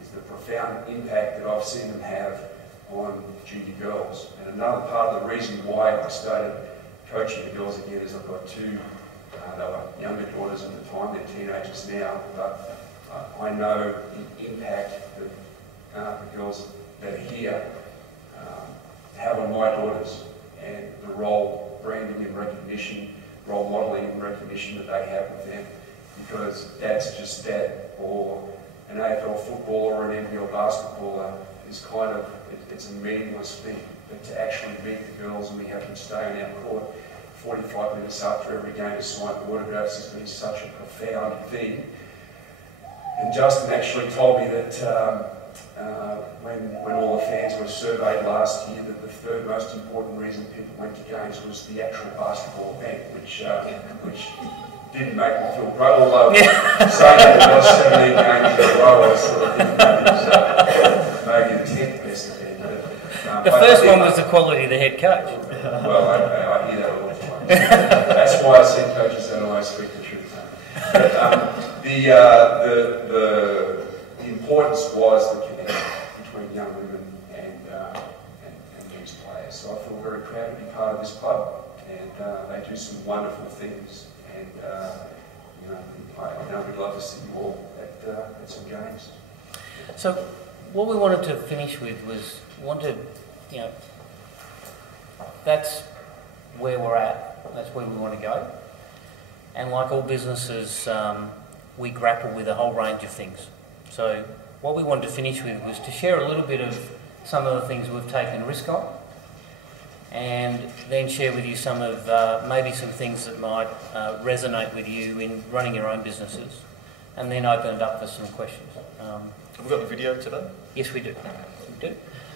is the profound impact that I've seen them have on junior girls. And another part of the reason why I started coaching the girls again is I've got 2, they were younger daughters at the time, they're teenagers now, but I know the impact that the girls that are here have on my daughters, and the role, branding and recognition, role modelling and recognition that they have with them, because dad's just dad, or an AFL footballer or an NBL basketballer is kind of, it's a meaningless thing. But to actually meet the girls and we have them stay on our court 45 minutes after every game to sign autographs has been such a profound thing. And Justin actually told me that when all the fans were surveyed last year, that the 3rd most important reason people went to games was the actual basketball event, which didn't make me feel great, although saying that there was 17 games in a row, I sort of think that was maybe the 10th best event. The first one was the quality of the head coach. Well, I hear that all the time. That's why I said coaches don't always speak the truth. But the importance was the connection between young women and men's players. So I feel very proud to be part of this club, and they do some wonderful things. And you know, I know we'd love to see you all at some games. So what we wanted to finish with was, you know, that's where we're at, that's where we want to go. And like all businesses, we grapple with a whole range of things. So what we wanted to finish with was to share a little bit of some of the things we've taken risk on, and then share with you some of maybe some things that might resonate with you in running your own businesses, and then open it up for some questions. Have we got the video today? Yes, we do. We do.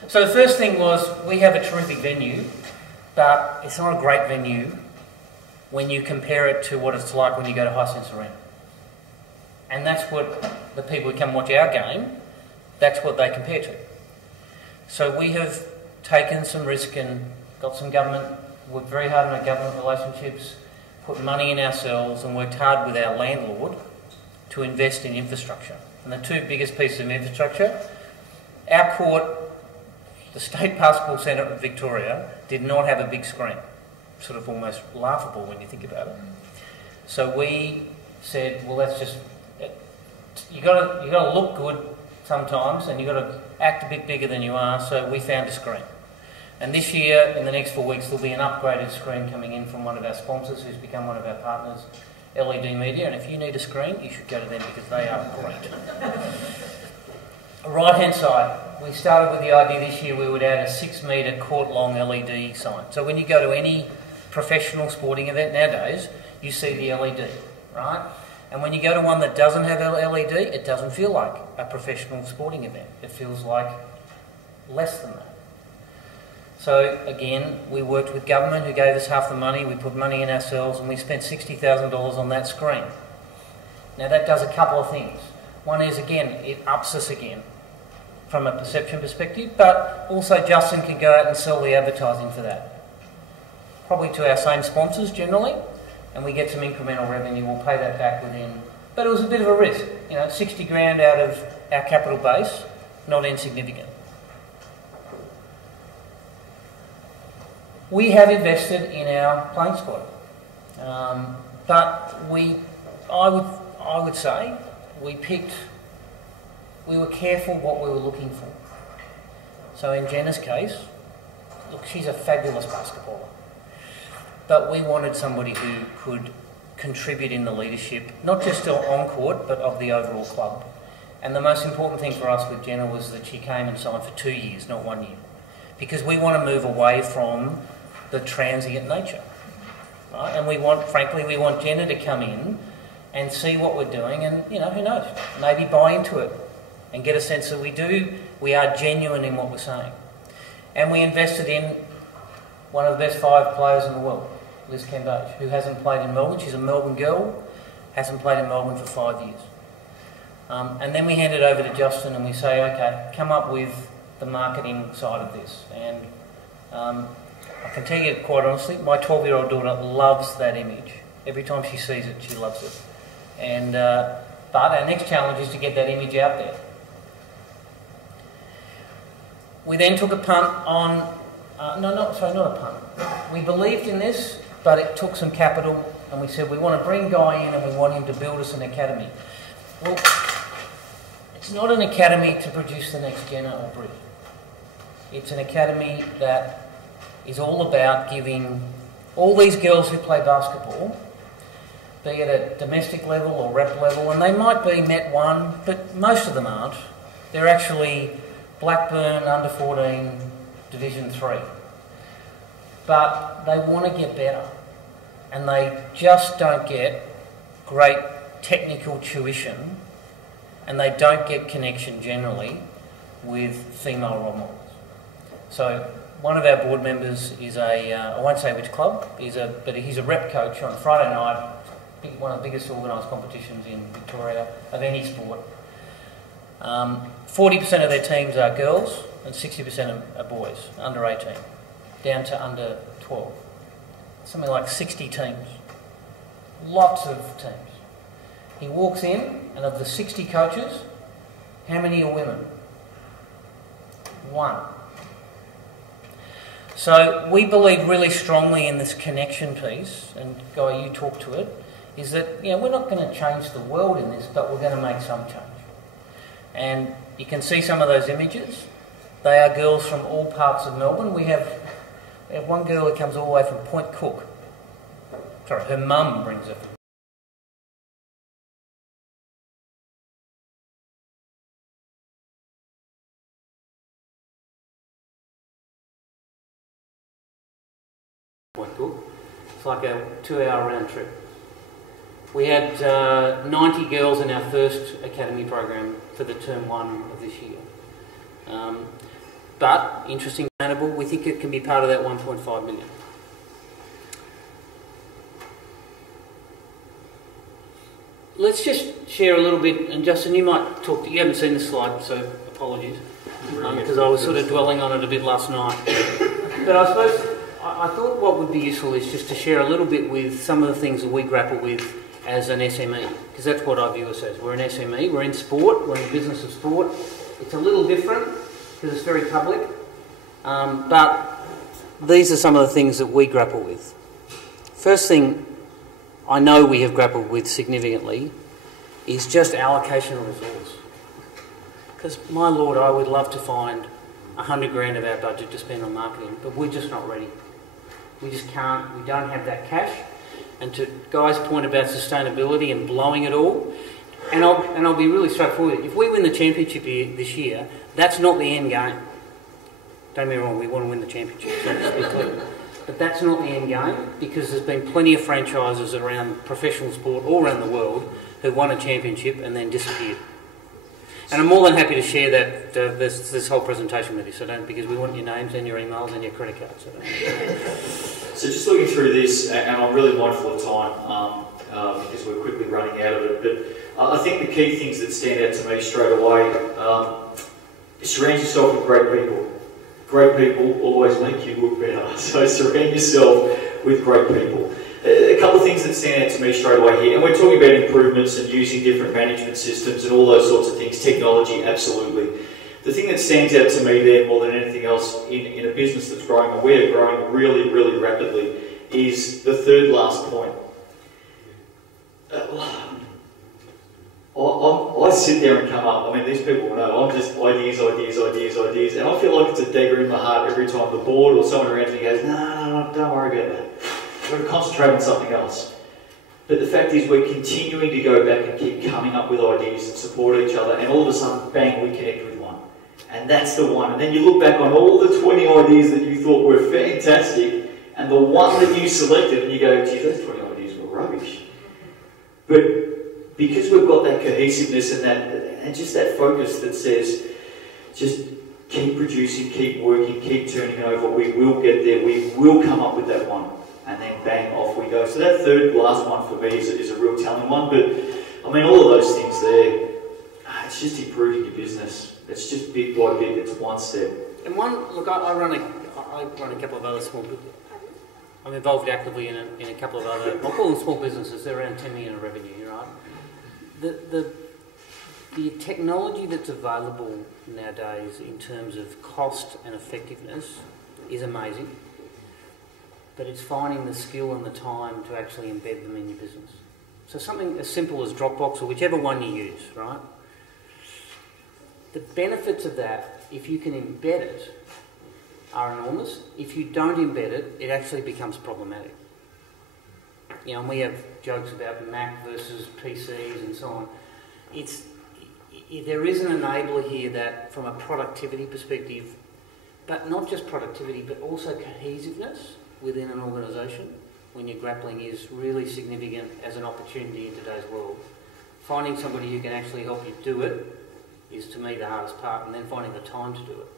So the first thing was, we have a terrific venue, but it's not a great venue when you compare it to what it's like when you go to Hisense Arena. And that's what the people who come watch our game, that's what they compare to. So we have taken some risk and got some government, worked very hard on our government relationships, put money in ourselves and worked hard with our landlord to invest in infrastructure. And the two biggest pieces of infrastructure, our court, the State Basketball Centre of Victoria, did not have a big screen. Sort of almost laughable when you think about it. So we said, well, that's just, you got to look good sometimes, and you got to act a bit bigger than you are. So we found a screen. And this year, in the next 4 weeks, there'll be an upgraded screen coming in from one of our sponsors who's become one of our partners, LED Media. And if you need a screen, you should go to them because they are great. Right-hand side, we started with the idea this year we would add a 6-metre court-long LED sign. So when you go to any professional sporting event nowadays, you see the LED, right? And when you go to one that doesn't have LED, it doesn't feel like a professional sporting event. It feels like less than that. So again, we worked with government who gave us half the money, we put money in ourselves, and we spent $60,000 on that screen. Now that does a couple of things. One is, again, it ups us again from a perception perspective, but also Justin can go out and sell the advertising for that. Probably to our same sponsors generally, and we get some incremental revenue, we'll pay that back within. But it was a bit of a risk, 60 grand out of our capital base, not insignificant. We have invested in our playing squad, but I would say we were careful what we were looking for. So in Jenna's case, look, she's a fabulous basketballer, but we wanted somebody who could contribute in the leadership, not just on court, but of the overall club. And the most important thing for us with Jenna was that she came and signed for 2 years, not 1 year, because we want to move away from the transient nature, right? And we want Jenna to come in and see what we're doing, and who knows, maybe buy into it and get a sense that we are genuine in what we're saying. And we invested in one of the best 5 players in the world, Liz Cambage, who hasn't played in Melbourne. She's a Melbourne girl, hasn't played in Melbourne for 5 years. And then we hand it over to Justin and we say, okay, come up with the marketing side of this. And I can tell you quite honestly, my 12-year-old daughter loves that image. Every time she sees it, she loves it. And but our next challenge is to get that image out there. We then took a punt on, not a punt. We believed in this, but it took some capital, and we said we want to bring Guy in and we want him to build us an academy. Well, it's not an academy to produce the next Jenna or Brit. It's an academy that is all about giving all these girls who play basketball, be it at domestic level or rep level, and they might be Met 1, but most of them aren't. They're actually Blackburn under 14 Division 3. But they want to get better, and they just don't get great technical tuition, and they don't get connection generally with female role models. So one of our board members is I won't say which club, but he's a rep coach on Friday night, one of the biggest organised competitions in Victoria of any sport. 40% of their teams are girls and 60% are boys, under 18, down to under 12. Something like 60 teams. Lots of teams. He walks in, and of the 60 coaches, how many are women? 1. So we believe really strongly in this connection piece, and Guy, you talk to it, is that we're not going to change the world in this, but we're going to make some change. And you can see some of those images. They are girls from all parts of Melbourne. We have one girl who comes all the way from Point Cook. Sorry, her mum brings her. Point Cook. It's like a 2-hour round trip. We had 90 girls in our first academy program for the term 1 of this year. But, interesting, we think it can be part of that 1.5 million. Let's just share a little bit, and Justin, you might talk, you haven't seen this slide, so apologies. because I was sort of dwelling on it a bit last night. But I suppose I thought what would be useful is just to share a little bit with some of the things that we grapple with as an SME, because that's what I view us as. We're an SME, we're in sport, we're in the business of sport. It's a little different because it's very public, but these are some of the things that we grapple with. First thing I know we have grappled with significantly is just allocation of resource. Because, my Lord, I would love to find 100 grand of our budget to spend on marketing, but we're just not ready. We just can't, we don't have that cash. And to Guy's point about sustainability and blowing it all, and I'll be really straightforward. If we win the championship this year, that's not the end game. Don't get me wrong, we want to win the championship, so let's be clear. But that's not the end game, because there's been plenty of franchises around professional sport all around the world who won a championship and then disappeared. And I'm more than happy to share that this whole presentation with you, so because we want your names and your emails and your credit cards. So just looking through this, and I'm really mindful of time because we're quickly running out of it, but I think the key things that stand out to me straight away is surround yourself with great people. Great people always make you look better, so surround yourself with great people. A couple of things that stand out to me straight away here, and we're talking about improvements and using different management systems and all those sorts of things, technology, absolutely. The thing that stands out to me there more than anything else in a business that's growing, and we're growing really, really rapidly, is the third last point. I sit there and come up, I mean, these people will know, I'm just ideas, and I feel like it's a dagger in my heart every time the board or someone around me goes, no, don't worry about that. We've got to concentrate on something else. But the fact is we're continuing to go back and keep coming up with ideas and support each other, and all of a sudden, bang, we connect with one. And that's the one. And then you look back on all the 20 ideas that you thought were fantastic, and the one that you selected, and you go, geez, those 20 ideas were rubbish. But because we've got that cohesiveness and just that focus that says, just keep producing, keep working, keep turning it over, we will get there, we will come up with that one. And then bang, off we go. So that third last one for me is a real telling one. But I mean, all of those things there, it's just improving your business. It's just bit by bit. It's one step. And look, I run a couple of other small businesses. I'm involved actively in a couple of other, I'll call them small businesses. They're around 10 million in revenue, right? The technology that's available nowadays in terms of cost and effectiveness is amazing. But it's finding the skill and the time to actually embed them in your business. So something as simple as Dropbox or whichever one you use, right? The benefits of that, if you can embed it, are enormous. If you don't embed it, it actually becomes problematic. You know, and we have jokes about Mac versus PCs and so on. There is an enabler here that, from a productivity perspective, but not just productivity, but also cohesiveness within an organisation, when you're grappling, is really significant as an opportunity in today's world. Finding somebody who can actually help you do it is, to me, the hardest part, and then finding the time to do it.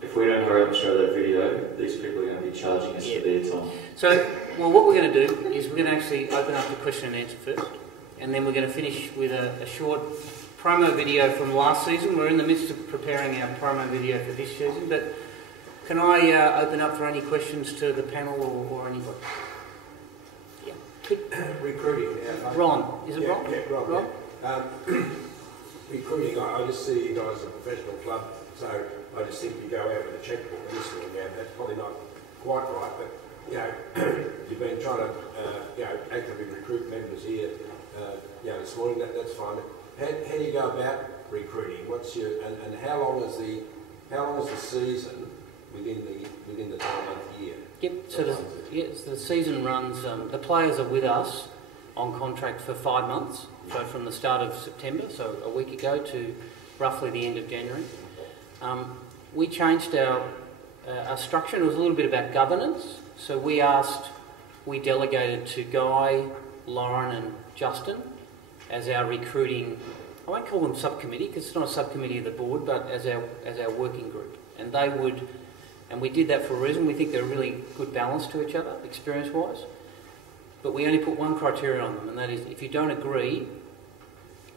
If we don't hurry up and show that video, these people are going to be charging us for their time. So, well, what we're going to do is we're going to actually open up the question and answer first, and then we're going to finish with a short promo video from last season. We're in the midst of preparing our promo video for this season, but can I open up for any questions to the panel or anybody? Yeah. Recruiting. Ron, is it Ron? Yeah, Ron. Ron? Recruiting, I just see you guys as a professional club, so I just think you go out with a checkbook and this sort of, that's probably not quite right, but you've been trying to actively recruit members here this morning, that's fine. How do you go about recruiting? What's your and how long is the season within the 12-month year? Yep. So the season runs. The players are with us on contract for 5 months. So from the start of September, so a week ago, to roughly the end of January. We changed our structure. It was a little bit about governance. So we delegated to Guy, Lauren, and Justin as our recruiting. I won't call them subcommittee because it's not a subcommittee of the board, but as our working group. And they would, and we did that for a reason. We think they're a really good balance to each other, experience-wise. But we only put one criteria on them, and that is if you don't agree,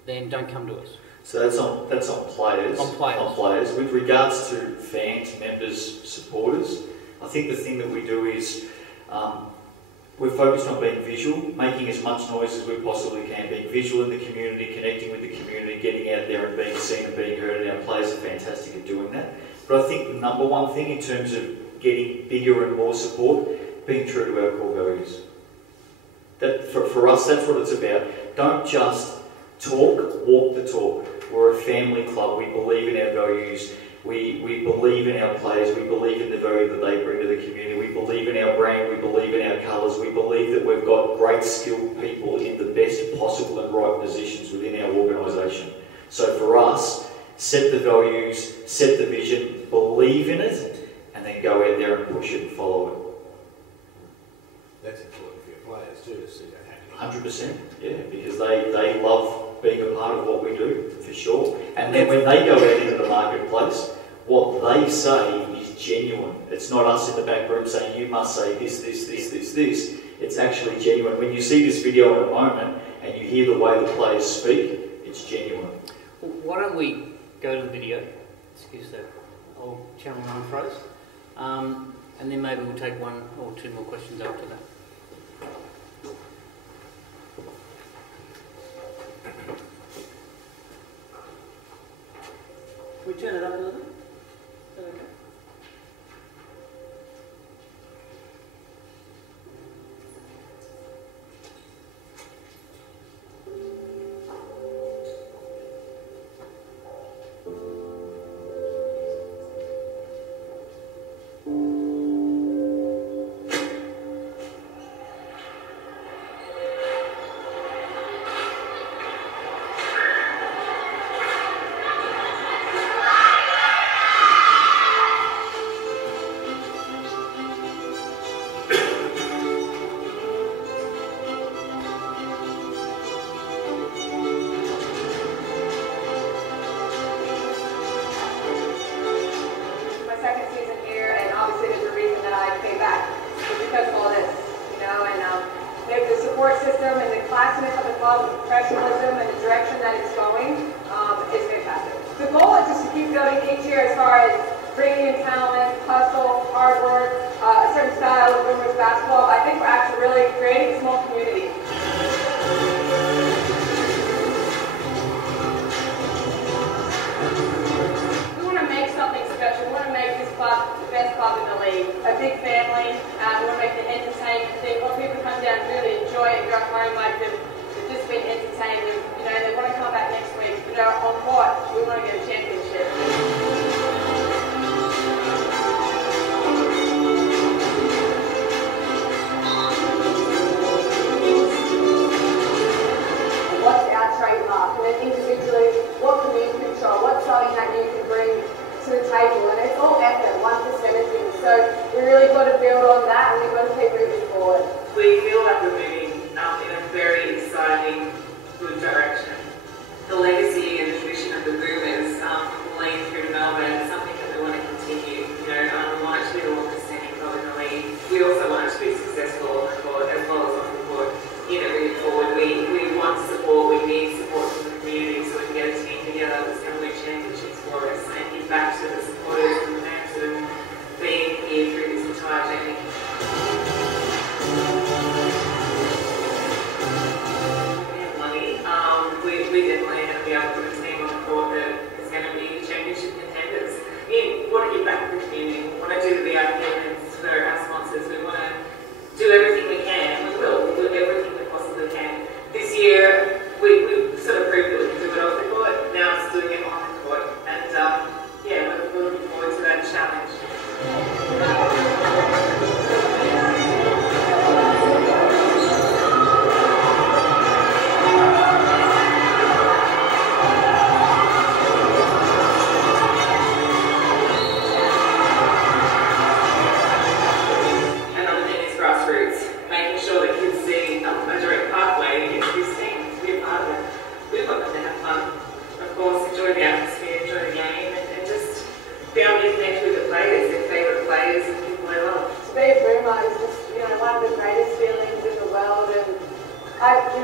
then don't come to us. So that's on players. On players. On players. With regards to fans, members, supporters, I think the thing that we do is we're focused on being visual, making as much noise as we possibly can, being visual in the community, connecting with the community, getting out there and being seen and being heard, and our players are fantastic at doing that. But I think the number one thing in terms of getting bigger and more support, being true to our core values. That for us, that's what it's about. Don't just talk, walk the talk. We're a family club. We believe in our values. We believe in our players. We believe in the value that they bring to the community. We believe in our brand. We believe in our colours. We believe that we've got great skilled people in the best possible and right positions within our organisation. So for us, set the values, set the vision, believe in it, and then go out there and push it and follow it. That's important for your players too, to see that happening. 100%, yeah, because they love being a part of what we do, for sure. And then when they go out into the marketplace, what they say is genuine. It's not us in the back room saying, you must say this, this, this, this, this. It's actually genuine. When you see this video in a moment and you hear the way the players speak, it's genuine. Well, why don't we go to the video, excuse that old Channel 9 phrase, and then maybe we'll take one or two more questions after that. Can we turn it up a little bit? Is that okay?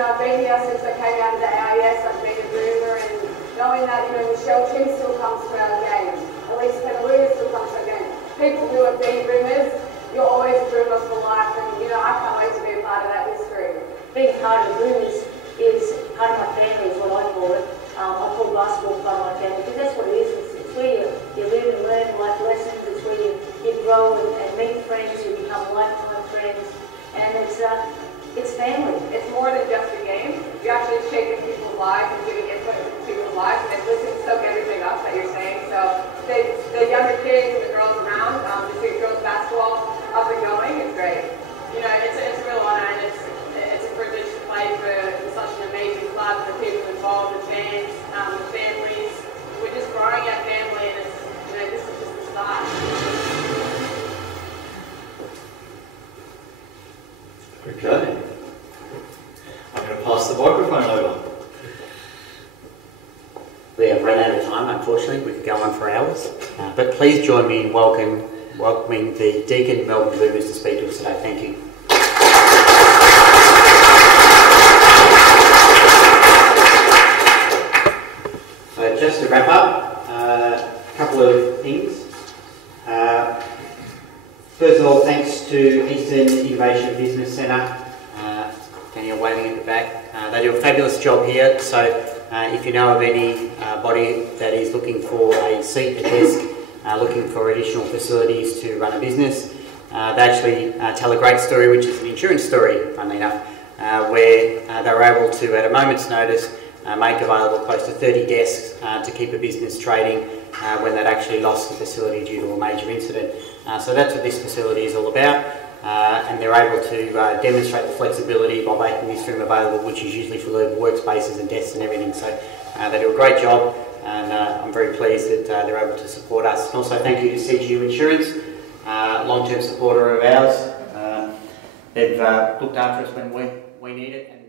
I've been here since I came out of the AIS. I've been a groomer, and knowing that, you know, Michelle Kim still comes to our game, Elise Penaluna still comes to our game. People who have been boomers, you're always a boomer for life, and, you know, I can't wait to be a part of that history. Being part of the boomers is part of my family, is what I call it. I call basketball part of my family, because that's what it is. It's where you live and learn life lessons. It's where you grow and meet friends, you become lifetime friends, and it's family. It's more than just a game. You're actually shaping people's lives and giving input into people's lives, and it's listening to soak everything up that you're saying. So the younger kids and the girls around, to see girls basketball up and going is great. You know, it's a real honor, and it's a privilege to play for such an amazing club, the people involved, the fans, the families. We're just growing our family, and it's, you know, this is just the start. Okay. I'm going to pass the microphone over. We have run out of time, unfortunately. We could go on for hours. But please join me in welcoming the Deakin Melbourne Boomers to speak to us today. Thank you. So just to wrap up, a couple of things. First of all, thanks to Eastern Innovation Business Centre. Danielle waving at the back. They do a fabulous job here. So if you know of anybody that is looking for a seat, a desk, looking for additional facilities to run a business, they actually tell a great story, which is an insurance story, funnily enough, where they were able to, at a moment's notice, make available close to 30 desks to keep a business trading when they'd actually lost the facility due to a major incident. So that's what this facility is all about, and they're able to demonstrate the flexibility by making this room available, which is usually for the workspaces and desks and everything. So they do a great job, and I'm very pleased that they're able to support us. And also thank you to CGU Insurance, long-term supporter of ours. They've looked after us when we need it.